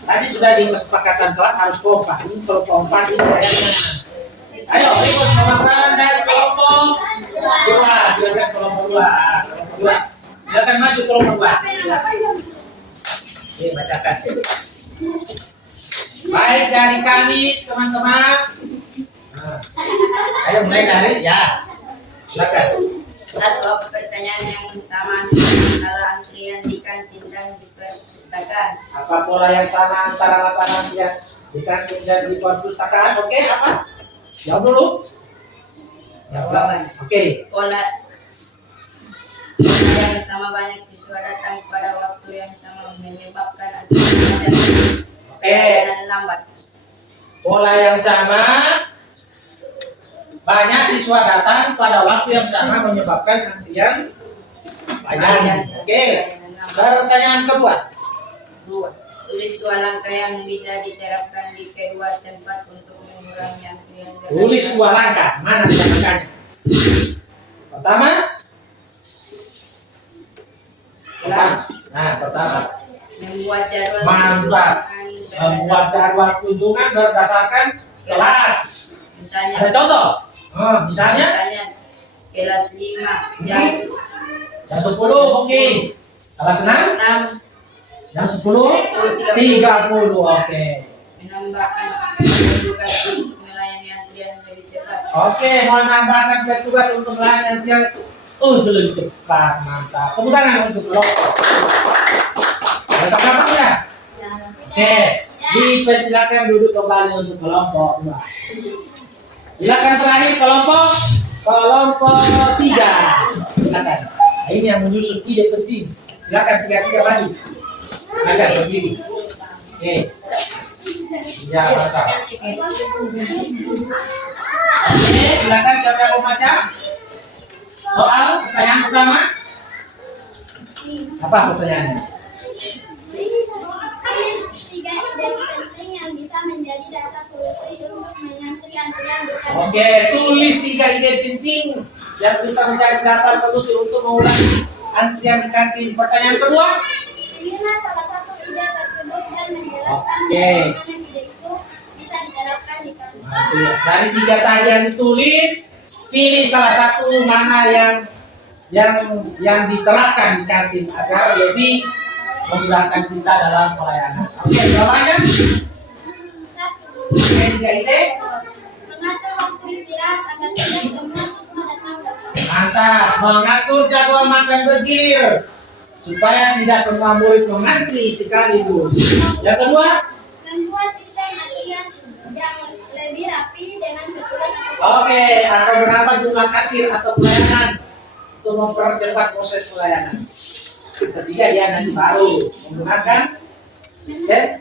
Tadi sudah di kesepakatan kelas harus kompak. Ini kalau kompak ini ayo ikut teman-teman dari kelompok dua. Silakan kelompok dua. Silakan maju kelompok dua. Oke, bacakan. Baik dari kami teman-teman. Ayo mulai dari ya. Silakan. Satu pertanyaan yang sama antara antrian di kantin dan di perpustakaan. Apa pola yang sama antara antrian di kantin dan di perpustakaan? Oke, apa? Jawab dulu. Jawab. Oke. Pola yang sama, banyak siswa datang pada waktu yang sama menyebabkan antrian dan perjalanan lambat. Pola yang sama, banyak siswa datang pada waktu yang sama menyebabkan antrian panjang. Oke. Pertanyaan kedua. Dua. Tulis dua langkah yang bisa diterapkan di kedua tempat untuk mengurangi antrian. Tulis dua langkah. Mana langkahnya? Pertama. Pertama. Membuat jadwal. Mantap. Membuat jadwal kunjungan berdasarkan kelas. Misalnya. Ada contoh? Misalnya kelas 5 jam 10, oke. Kelas 6 jam 10:30, oke. menambahkan tugas untuk melayani antrian lebih cepat. Oke, mau menambahkan tugas untuk melayani antrian lebih cepat, mantap. Tepuk tangan untuk kelompok. Ada tanggapan ya? Oke, dipersilakan duduk kembali untuk kelompok 2. Silakan terakhir kelompok 3. Silakan. Nah, ini yang menyusun ide penting. Silakan 3 maju. Agak berdiri. Oke. Ya, mantap. Oke, silakan siapa yang mau baca? Soal pertanyaan pertama. Apa pertanyaannya? Tiga ide penting yang bisa menjadi dasar solusi untuk menghentikan antrian. Oke, tulis 3 ide penting yang bisa menjadi dasar solusi untuk mengurangi antrian di kantin. Pertanyaan kedua. Pilihlah salah satu ide tersebut dan menjelaskan Oke. bagaimana ide itu bisa diterapkan di kantin. Dari 3 tadi yang ditulis, pilih salah satu mana yang diterapkan di kantin agar lebih memudahkan kita dalam pelayanan. Oke, jawabannya? 1. Oke, 3 ide. Mengatur waktu istirahat agar tidak semua siswa datang bersama. Mantap, mengatur jadwal makan bergilir supaya tidak semua murid mengantri sekaligus. Yang kedua, Membuat sistem antrian yang lebih rapi dengan petugas. oke, atau berapa jumlah kasir atau pelayanan untuk mempercepat proses pelayanan. Ketiga, dia nanti baru menggunakan sistem.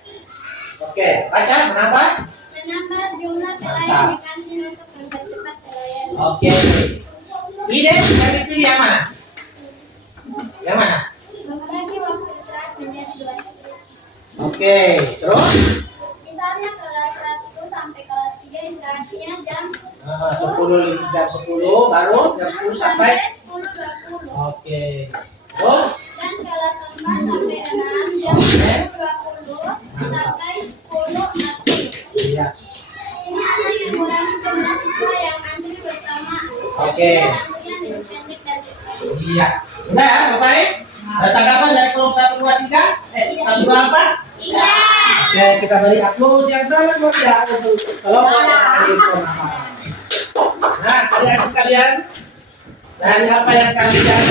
Oke, baca menambah. Menambah jumlah pelayan di kantin untuk mempercepat pelayanan. Oke, ide yang dipilih yang mana? Yang mana? Membagi waktu istirahat menjadi 2 sesi. Oke, terus? Misalnya kelas 1 sampai kelas 3 istirahatnya jam 10 baru jam 10 sampai. 10.20. Oke, terus? Dan kelas 4 sampai 6 jam 10.20 sampai 10.40. Iya. Ini akan mengurangi jumlah siswa yang antri bersama. Oke. Antrian lebih pendek dan cepat. Iya. Sudah ya, selesai? Ada tanggapan dari kelompok 1, 2, 3? 1, 2, 4? Iya. Oke, kita beri aplaus yang sangat luar biasa untuk kelompok yang. Nah, adik-adik sekalian, dari apa yang kalian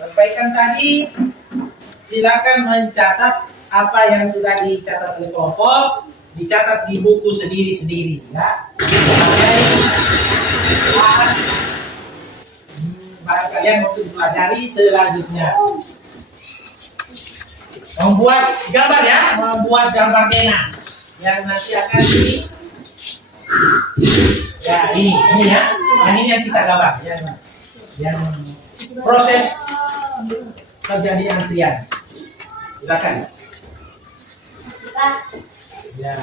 sampaikan tadi, silakan mencatat apa yang sudah dicatat oleh kelompok dicatat di buku sendiri-sendiri ya. Sebagai bahan kalian untuk dipelajari selanjutnya. Membuat gambar ya, membuat gambar pena yang nanti akan ya ini ya, yang ini yang kita gambar yang proses terjadi antrian. Silakan. Ya.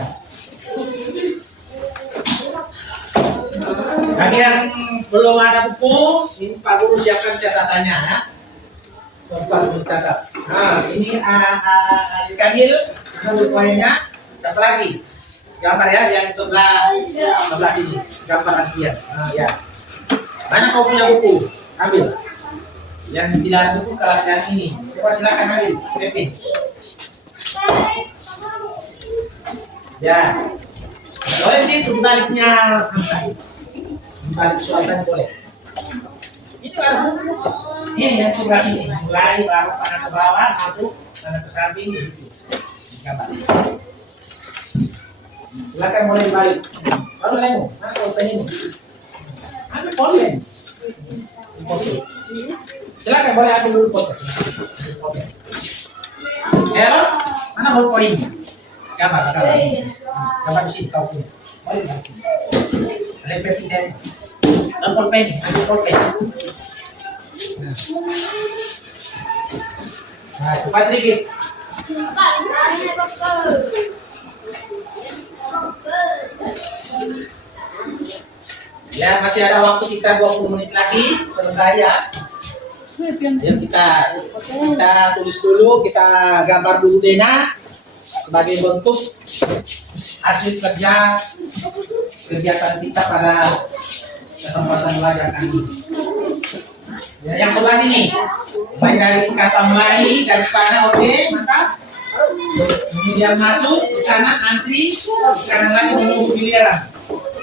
Bagi yang belum ada buku, ini Pak Guru siapkan catatannya ya. Pak Guru catat. Nah, ini Adik Kamil, ambil poinnya. Siapa lagi? Gambar ya, yang sebelah sini. Gambar antrian. Nah, ya. Mana kau punya buku? Ambil. Yang tidak ada buku kelas yang ini. Coba silakan ambil. Pepin. Ya. Boleh di situ baliknya angka. Balik soalnya boleh. Ini ada buku. Ini yang sebelah sini. Mulai baru panah ke bawah, masuk, panah ke samping gitu. Gambar. Silakan mulai dibalik. Baru lemu. Mana pulpen ini? Ambil pulpen. Silakan boleh ambil dulu pulpen. Hello, mana pulpen ini? Gambar. Gambar di sini kau punya. Boleh di sini. Lepet tidak. Dan pulpen, ambil pulpen. Nah, cepat sedikit. Ya, masih ada waktu kita 20 menit lagi selesai ya. Yuk kita tulis dulu, kita gambar dulu Dena sebagai bentuk hasil kegiatan kita pada kesempatan belajar kali ini. Ya, yang sebelah sini, baik dari kata mulai, garis panah, oke, mantap. Kemudian masuk ke kanan, antri, ke kanan lagi menunggu giliran.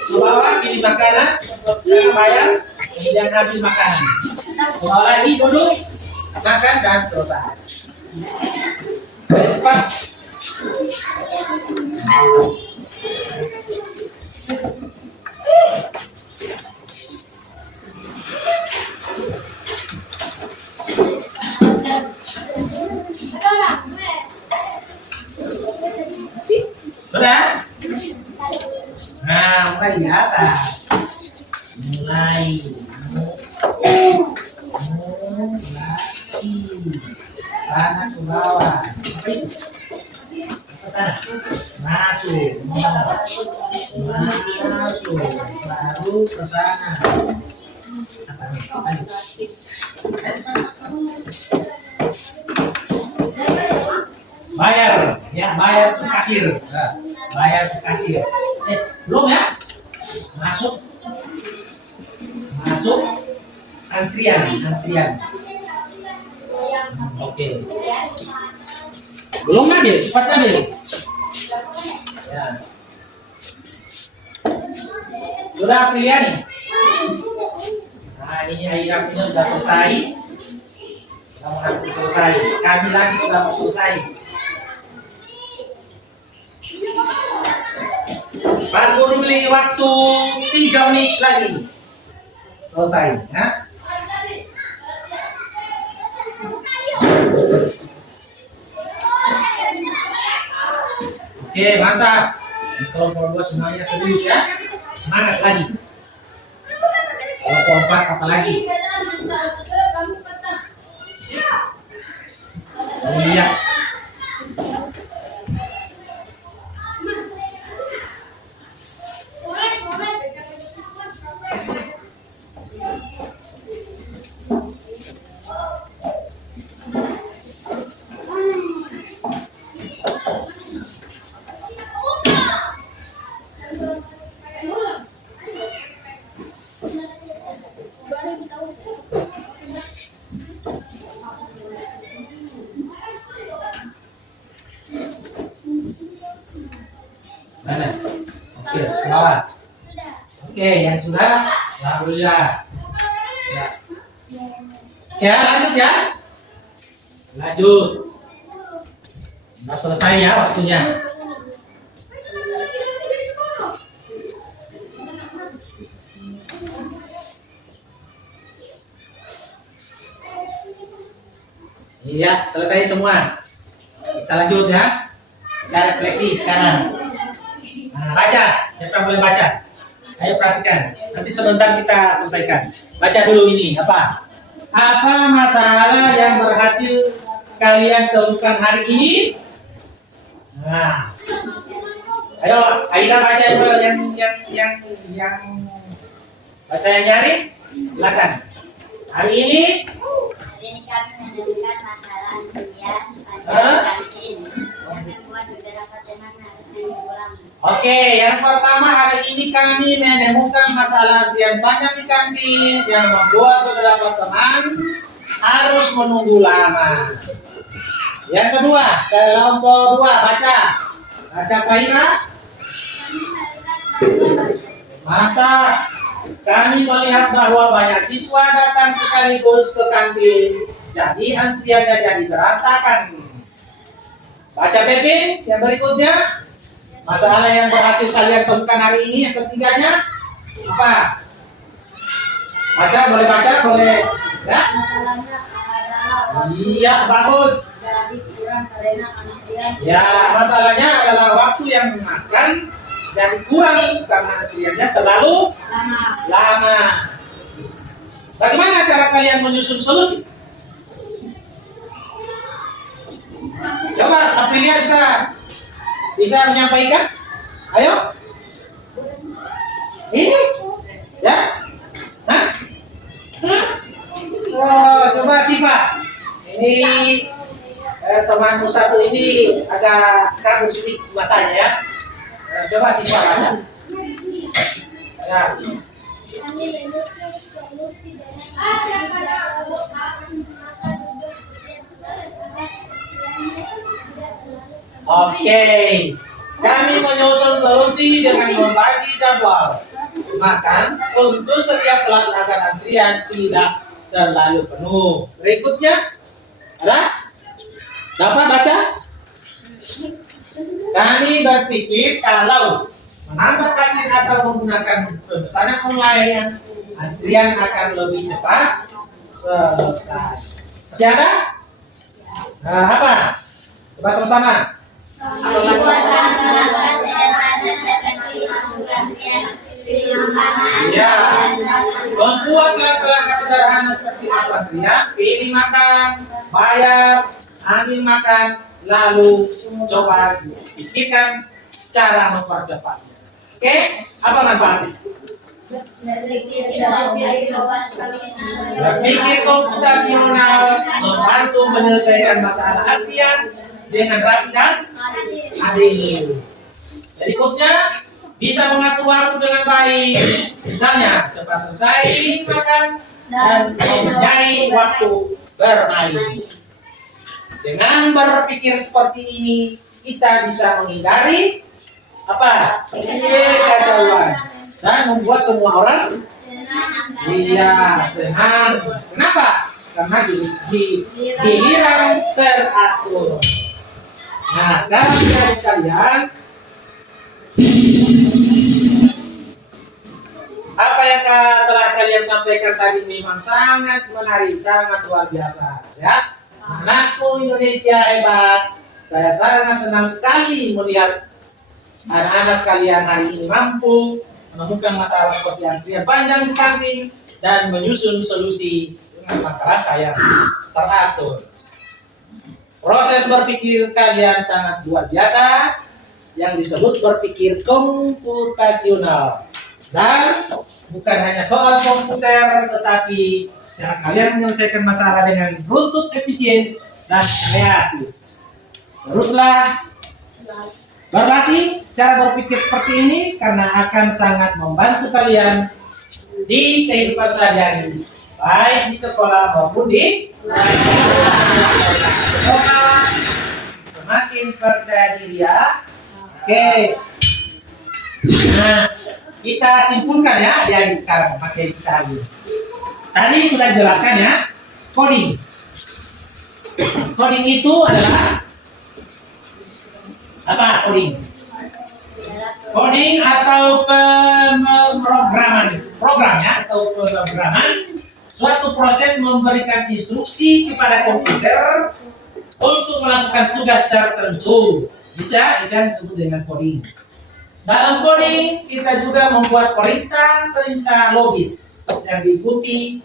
Ke bawah pilih makanan, sekarang bayar, kemudian ambil makanan. Ke bawah lagi duduk, makan dan selesai. Cepat. Sudah? Nah, mulai di atas. Mulai. Sana ke bawah. Ke sana. Masuk. Baru ke sana. Bayar, ya bayar ke kasir. Nah, bayar ke kasir. Belum ya? Masuk antrian. Oke. Belum ambil, cepat ambil. Ya. Sudah Apriliani. Nah, ini akhirnya sudah selesai. Sudah selesai. Kami lagi sudah mau selesai. Pak Guru beli waktu 3 menit lagi. Selesai, ya. Oke, mantap. Kelompok 2 semuanya serius ya. Semangat lagi. Kelompok 4 apa lagi? Lihat. Mana? Oke, ke bawah. Oke, yang sudah, alhamdulillah. Ya. Ya, lanjut ya. Lanjut. Sudah selesai ya waktunya. Iya, selesai semua. Kita lanjut ya. Kita refleksi sekarang. Nah, baca. Siapa yang boleh baca? Ayo perhatikan. Nanti sebentar kita selesaikan. Baca dulu ini. Apa? Apa masalah yang berhasil kalian temukan hari ini? Nah, ayo, Aida baca dulu yang baca yang nyari. Silakan. Hari ini Ini kami menemukan masalah antrian pada kantin yang membuat beberapa teman harus pulang. Oke, yang pertama hari ini kami menemukan masalah antrian panjang di kantin yang membuat beberapa teman harus menunggu lama. Yang kedua, kelompok 2 baca. Baca Faira. Maka kami melihat bahwa banyak siswa datang sekaligus ke kantin, jadi antriannya jadi berantakan. Baca Pepin, yang berikutnya. Masalah yang berhasil kalian temukan hari ini, yang ketiganya apa? Baca, boleh baca, boleh. Ya? Iya, bagus. Jadi kurang karena antrian. Ya, masalahnya adalah waktu yang akan jadi kurang karena antriannya terlalu lama. Bagaimana cara kalian menyusun solusi? Coba, Aprilia bisa menyampaikan? Ayo. Ini, ya? Hah? Oh, coba Siva. Ini temanmu satu ini agak kabur sedikit matanya ya. Coba Siva baca. Ya. Kami menyusun solusi dengan Oke. Kami menyusun solusi dengan membagi jadwal makan untuk setiap kelas agar antrian tidak terlalu penuh. Berikutnya ada? Dapat baca? Kami berpikir kalau menambah kasir atau menggunakan pemesanan online, antrian akan lebih cepat selesai. Masih ada? Nah, apa? Coba sama-sama. Dibuatkan kelas sederhana seperti masuk antrian, pilih makanan, Ya. dan Membuat langkah-langkah sederhana seperti masuk antrian, pilih makan, bayar, ambil makan, lalu coba pikirkan cara mempercepatnya. Oke, apa manfaatnya? Berpikir komputasional membantu menyelesaikan masalah antrian dengan rapi dan adil. Berikutnya, bisa mengatur waktu dengan baik. Misalnya, cepat selesai makan dan mempunyai waktu bermain. Dengan berpikir seperti ini, kita bisa menghindari apa? Kekacauan dan membuat semua orang senang. Kenapa? Karena giliran teratur. Nah, sekarang adik sekalian, apa yang telah kalian sampaikan tadi memang sangat menarik, sangat luar biasa, ya. Anakku Indonesia hebat. Saya sangat senang sekali melihat anak-anak sekalian hari ini mampu menemukan masalah seperti antrian panjang di kantin dan menyusun solusi dengan langkah-langkah yang teratur. Proses berpikir kalian sangat luar biasa yang disebut berpikir komputasional. Dan bukan hanya soal komputer, tetapi cara kalian menyelesaikan masalah dengan runtut, efisien, dan kreatif. Teruslah berlatih cara berpikir seperti ini karena akan sangat membantu kalian di kehidupan sehari-hari, baik di sekolah maupun di semoga semakin percaya diri ya. Oke. Nah, kita simpulkan ya adik-adik sekarang pakai kita lagi. Tadi sudah dijelaskan ya, coding. Coding itu adalah apa? Coding. Coding atau pemrograman, program ya, atau pemrograman suatu proses memberikan instruksi kepada komputer untuk melakukan tugas tertentu. Itu yang disebut dengan coding. Dalam coding kita juga membuat perintah logis yang diikuti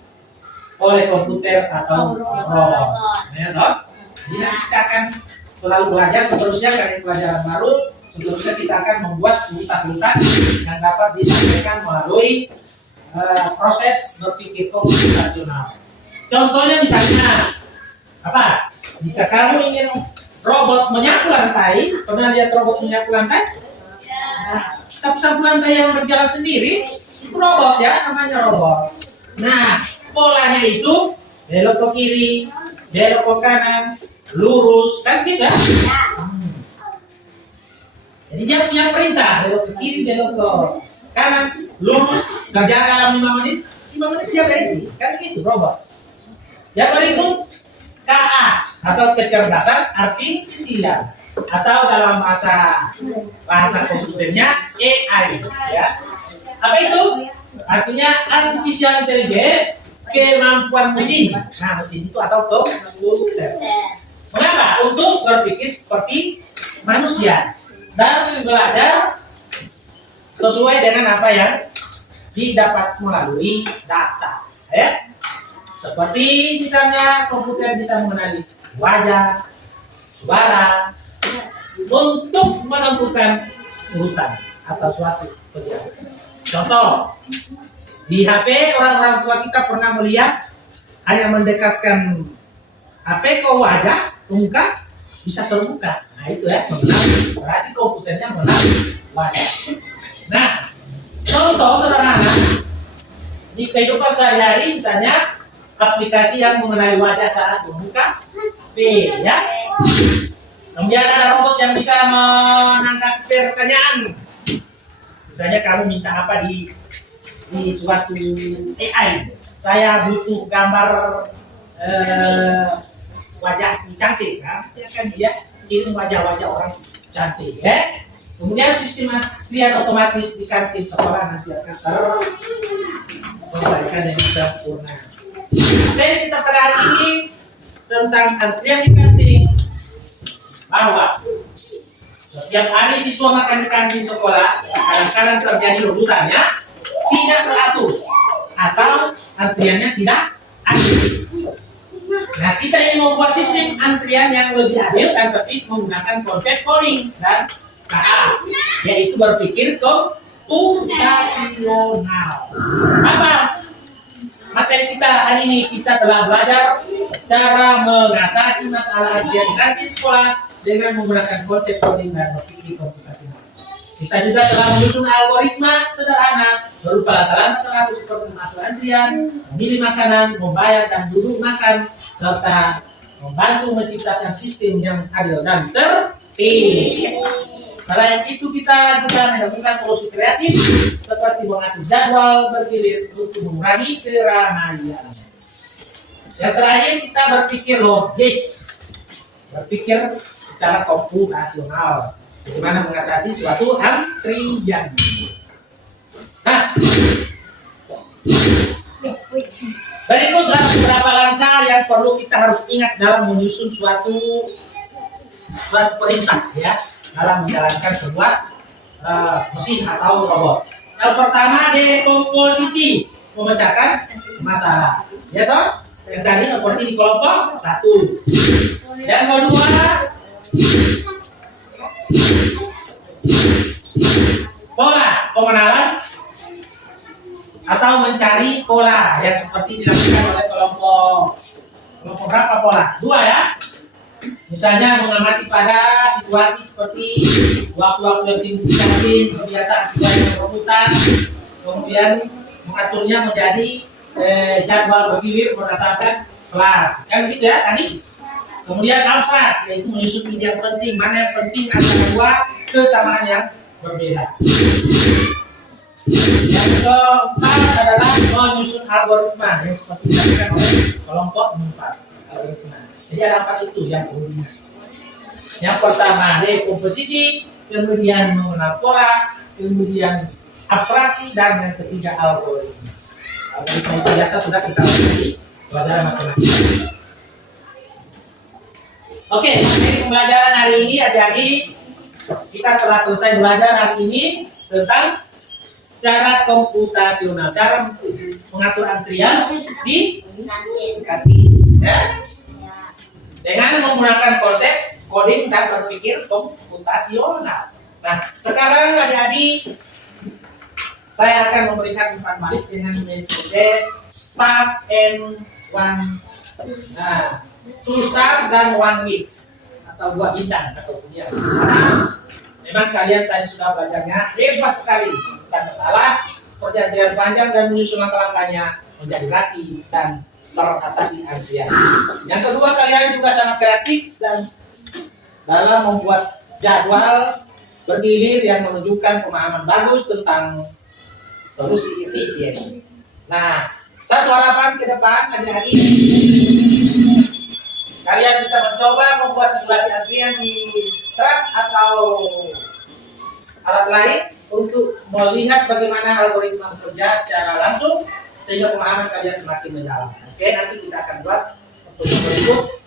oleh komputer atau robot. Ya, toh? Jadi kita akan selalu belajar seterusnya dari pelajaran baru. Seterusnya kita akan membuat urutan-urutan yang dapat disampaikan melalui proses berpikir komputasional. Contohnya misalnya apa? Jika kamu ingin robot menyapu lantai, pernah lihat robot menyapu lantai? Sapu-sapu lantai yang berjalan sendiri itu robot ya, namanya robot. Nah, polanya itu belok ke kiri, belok ke kanan, lurus, kan gitu ya? Jadi dia punya perintah, belok ke kiri, belok ke kanan, lurus, kerja dalam 5 menit, 5 menit dia berhenti, kan gitu robot. Yang berikut KA atau kecerdasan artifisial atau dalam bahasa komputernya AI ya. Apa itu? Artinya artificial intelligence, kemampuan mesin. Nah, mesin itu atau komputer. Mengapa? Untuk berpikir seperti manusia dan belajar sesuai dengan apa yang didapat melalui data. Ya. Seperti misalnya komputer bisa mengenali wajah, suara, untuk menentukan urutan atau suatu perjalanan. Contoh, di HP orang-orang tua kita pernah melihat hanya mendekatkan HP ke wajah, muka bisa terbuka. Nah itu ya, mengenal, berarti komputernya mengenal wajah. Nah, contoh sederhana di kehidupan sehari-hari misalnya aplikasi yang mengenali wajah saat membuka HP ya. Kemudian ada robot yang bisa menangkap pertanyaan. Misalnya kamu minta apa di suatu AI. Saya butuh gambar wajah yang cantik, kan? Ya kan dia kirim wajah-wajah orang cantik, ya. Kemudian sistem antrian otomatis di kantin sekolah nanti akan terselesaikan dengan sempurna. Jadi kita pada hari ini tentang antrian di kantin, bahwa setiap hari siswa makan di kantin sekolah kadang-kadang terjadi rebutannya tidak teratur atau antriannya tidak adil. Nah, kita ingin membuat sistem antrian yang lebih adil dan tertib menggunakan konsep coding dan KA, yaitu berpikir komputasional. Apa materi kita hari ini? Kita telah belajar cara mengatasi masalah antrian di kantin sekolah dengan menggunakan konsep coding dan berpikir komputasional. Kita juga telah menyusun algoritma sederhana berupa latar teratur seperti masuk antrian, memilih makanan, membayar dan duduk makan, serta membantu menciptakan sistem yang adil dan tertib. Selain itu kita juga menemukan solusi kreatif seperti mengatur jadwal bergilir untuk mengurangi keramaian. Yang terakhir kita berpikir logis, berpikir secara komputasional, bagaimana mengatasi suatu antrian. Nah, berikutlah beberapa langkah yang perlu kita harus ingat dalam menyusun suatu perintah ya, dalam menjalankan sebuah mesin atau robot. Yang pertama dekomposisi, memecahkan masalah, ya toh? Yang tadi seperti di kelompok 1. Yang kedua, pola pengenalan atau mencari pola yang seperti dilakukan oleh kelompok berapa pola? 2 ya. Misalnya mengamati pada situasi seperti waktu-waktu yang sibuk di kantin, kebiasaan siswa yang berebutan, kemudian mengaturnya menjadi jadwal bergilir berdasarkan kelas, kan gitu ya tadi. Kemudian abstrak, yaitu menyusun ide yang penting, mana yang penting antara dua kesamaan yang berbeda. Yang keempat adalah menyusun algoritma yang seperti dilakukan oleh kelompok 4 algoritma. Jadi ada 4 itu yang berhubungan. Yang pertama dekomposisi, kemudian mengenal pola, kemudian abstraksi, dan yang ketiga algoritma. Algoritma itu biasa sudah kita pelajari pelajaran matematika. Oke, materi pembelajaran hari ini adik-adik, kita telah selesai belajar hari ini tentang cara komputasional, cara mengatur antrian di kantin, ya? Dengan menggunakan konsep coding dan berpikir komputasional. Nah, sekarang adik-adik, saya akan memberikan umpan balik dengan metode start and one. Nah, two start dan one mix atau dua bintang atau ujian. Karena memang kalian tadi sudah belajarnya hebat sekali, bukan masalah seperti antrian panjang dan menyusun langkah-langkahnya menjadi laki dan teratasi antrian. Yang kedua, kalian juga sangat kreatif dan dalam membuat jadwal bergilir yang menunjukkan pemahaman bagus tentang solusi efisien. Nah, satu harapan ke depan adik-adik, kalian bisa mencoba membuat simulasi antrian di truk atau alat lain untuk melihat bagaimana algoritma bekerja secara langsung sehingga pemahaman kalian semakin mendalam. Oke, nanti kita akan buat untuk berikut,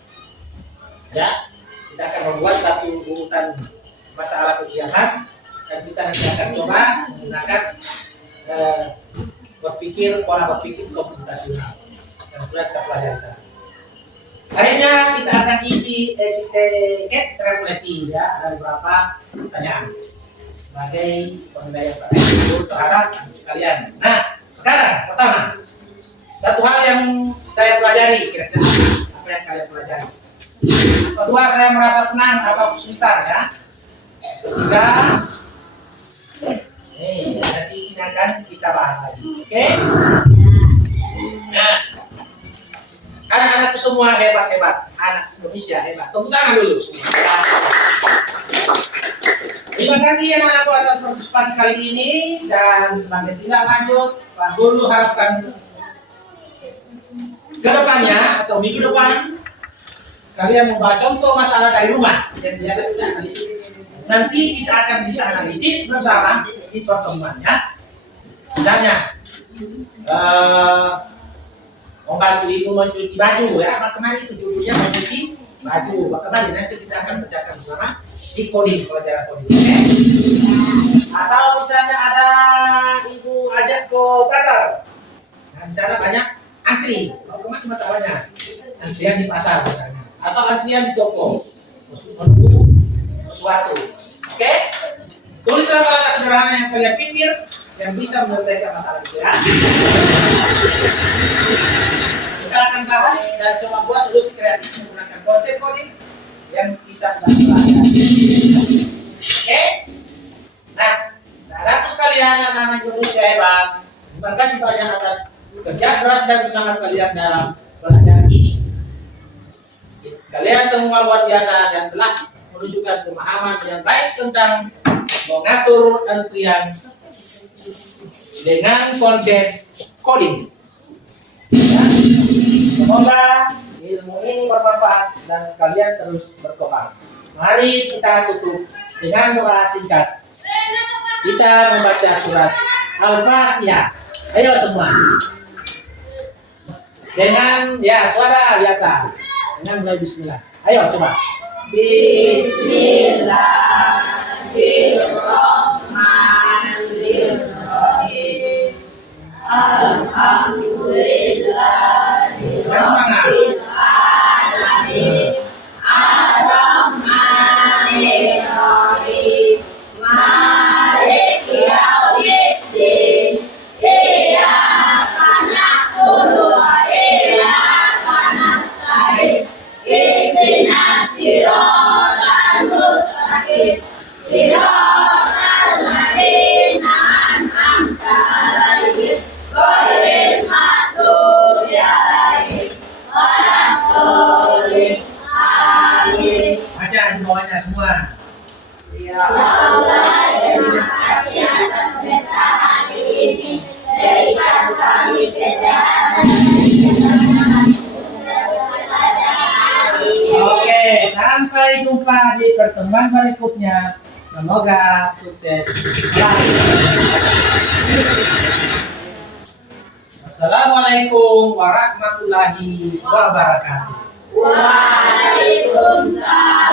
ya, kita akan membuat satu urutan masalah kegiatan dan kita nanti akan coba menggunakan pola berpikir komputasional yang sudah kita pelajari. Akhirnya kita akan isi tiket refleksi, ya, ada beberapa pertanyaan sebagai penilaian terhadap kalian. Nah, sekarang pertama, satu hal yang saya pelajari, kira-kira apa yang kalian pelajari. Kedua, saya merasa senang atau kesulitan, ya. Ketiga, nanti ini akan kita bahas lagi. Oke? Nah, anak-anakku semua hebat-hebat, anak Indonesia hebat. Tepuk tangan dulu semua. Terima kasih anak-anakku atas partisipasi kali ini, dan sebagai tindak lanjut, Pak Guru harapkan ke depannya atau minggu depan kalian membaca contoh masalah dari rumah yang biasa kita analisis. Nanti kita akan bisa analisis bersama di pertemuannya. Misalnya membantu ibu mencuci baju, ya, kemarin itu jurusnya mencuci baju. Kemarin nanti kita akan bacakan bersama di coding, pelajaran coding. Okay? Atau misalnya ada ibu ajak ke pasar, nah di sana banyak antri. Kemana masalahnya? Antrian di pasar misalnya, atau antrian di toko menunggu sesuatu. Oke? Tulislah langkah sederhana yang kalian pikir yang bisa menyelesaikan masalah itu, ya. Kita akan bahas dan coba buat solusi kreatif menggunakan konsep coding yang kita sudah pelajari. Oke? Nah, anak sekalian, anak-anak Indonesia hebat, terima kasih banyak atas kerja keras dan semangat kalian dalam belajar ini. Kalian semua luar biasa dan telah menunjukkan pemahaman yang baik tentang mengatur antrian dengan konsep coding. Ya. Semoga ilmu ini bermanfaat dan kalian terus berkembang. Mari kita tutup dengan doa singkat. Kita membaca surat Al-Fatihah. Ayo semua. Dengan suara biasa. Dengan mulai bismillah. Ayo coba. Bismillahirrahmanirrahim. Alhamdulillahirabbil alamin. Ar-Rahmanir-Rahim. Maliki yaumiddin. Iyyaka na'budu wa iyyaka nasta'in. Ihdinas siratal mustaqim. Siratal ladzina an'amta 'alaihim ghairil maghdubi alaihim waladdallin. Amin. Baca semuanya semua. Ya Allah, terima kasih atas berkah hari ini. Berikan kami kesehatan dan Oke, sampai jumpa di pertemuan berikutnya. Semoga sukses selalu. Wassalamualaikum warahmatullahi wabarakatuh. Waalaikumsalam.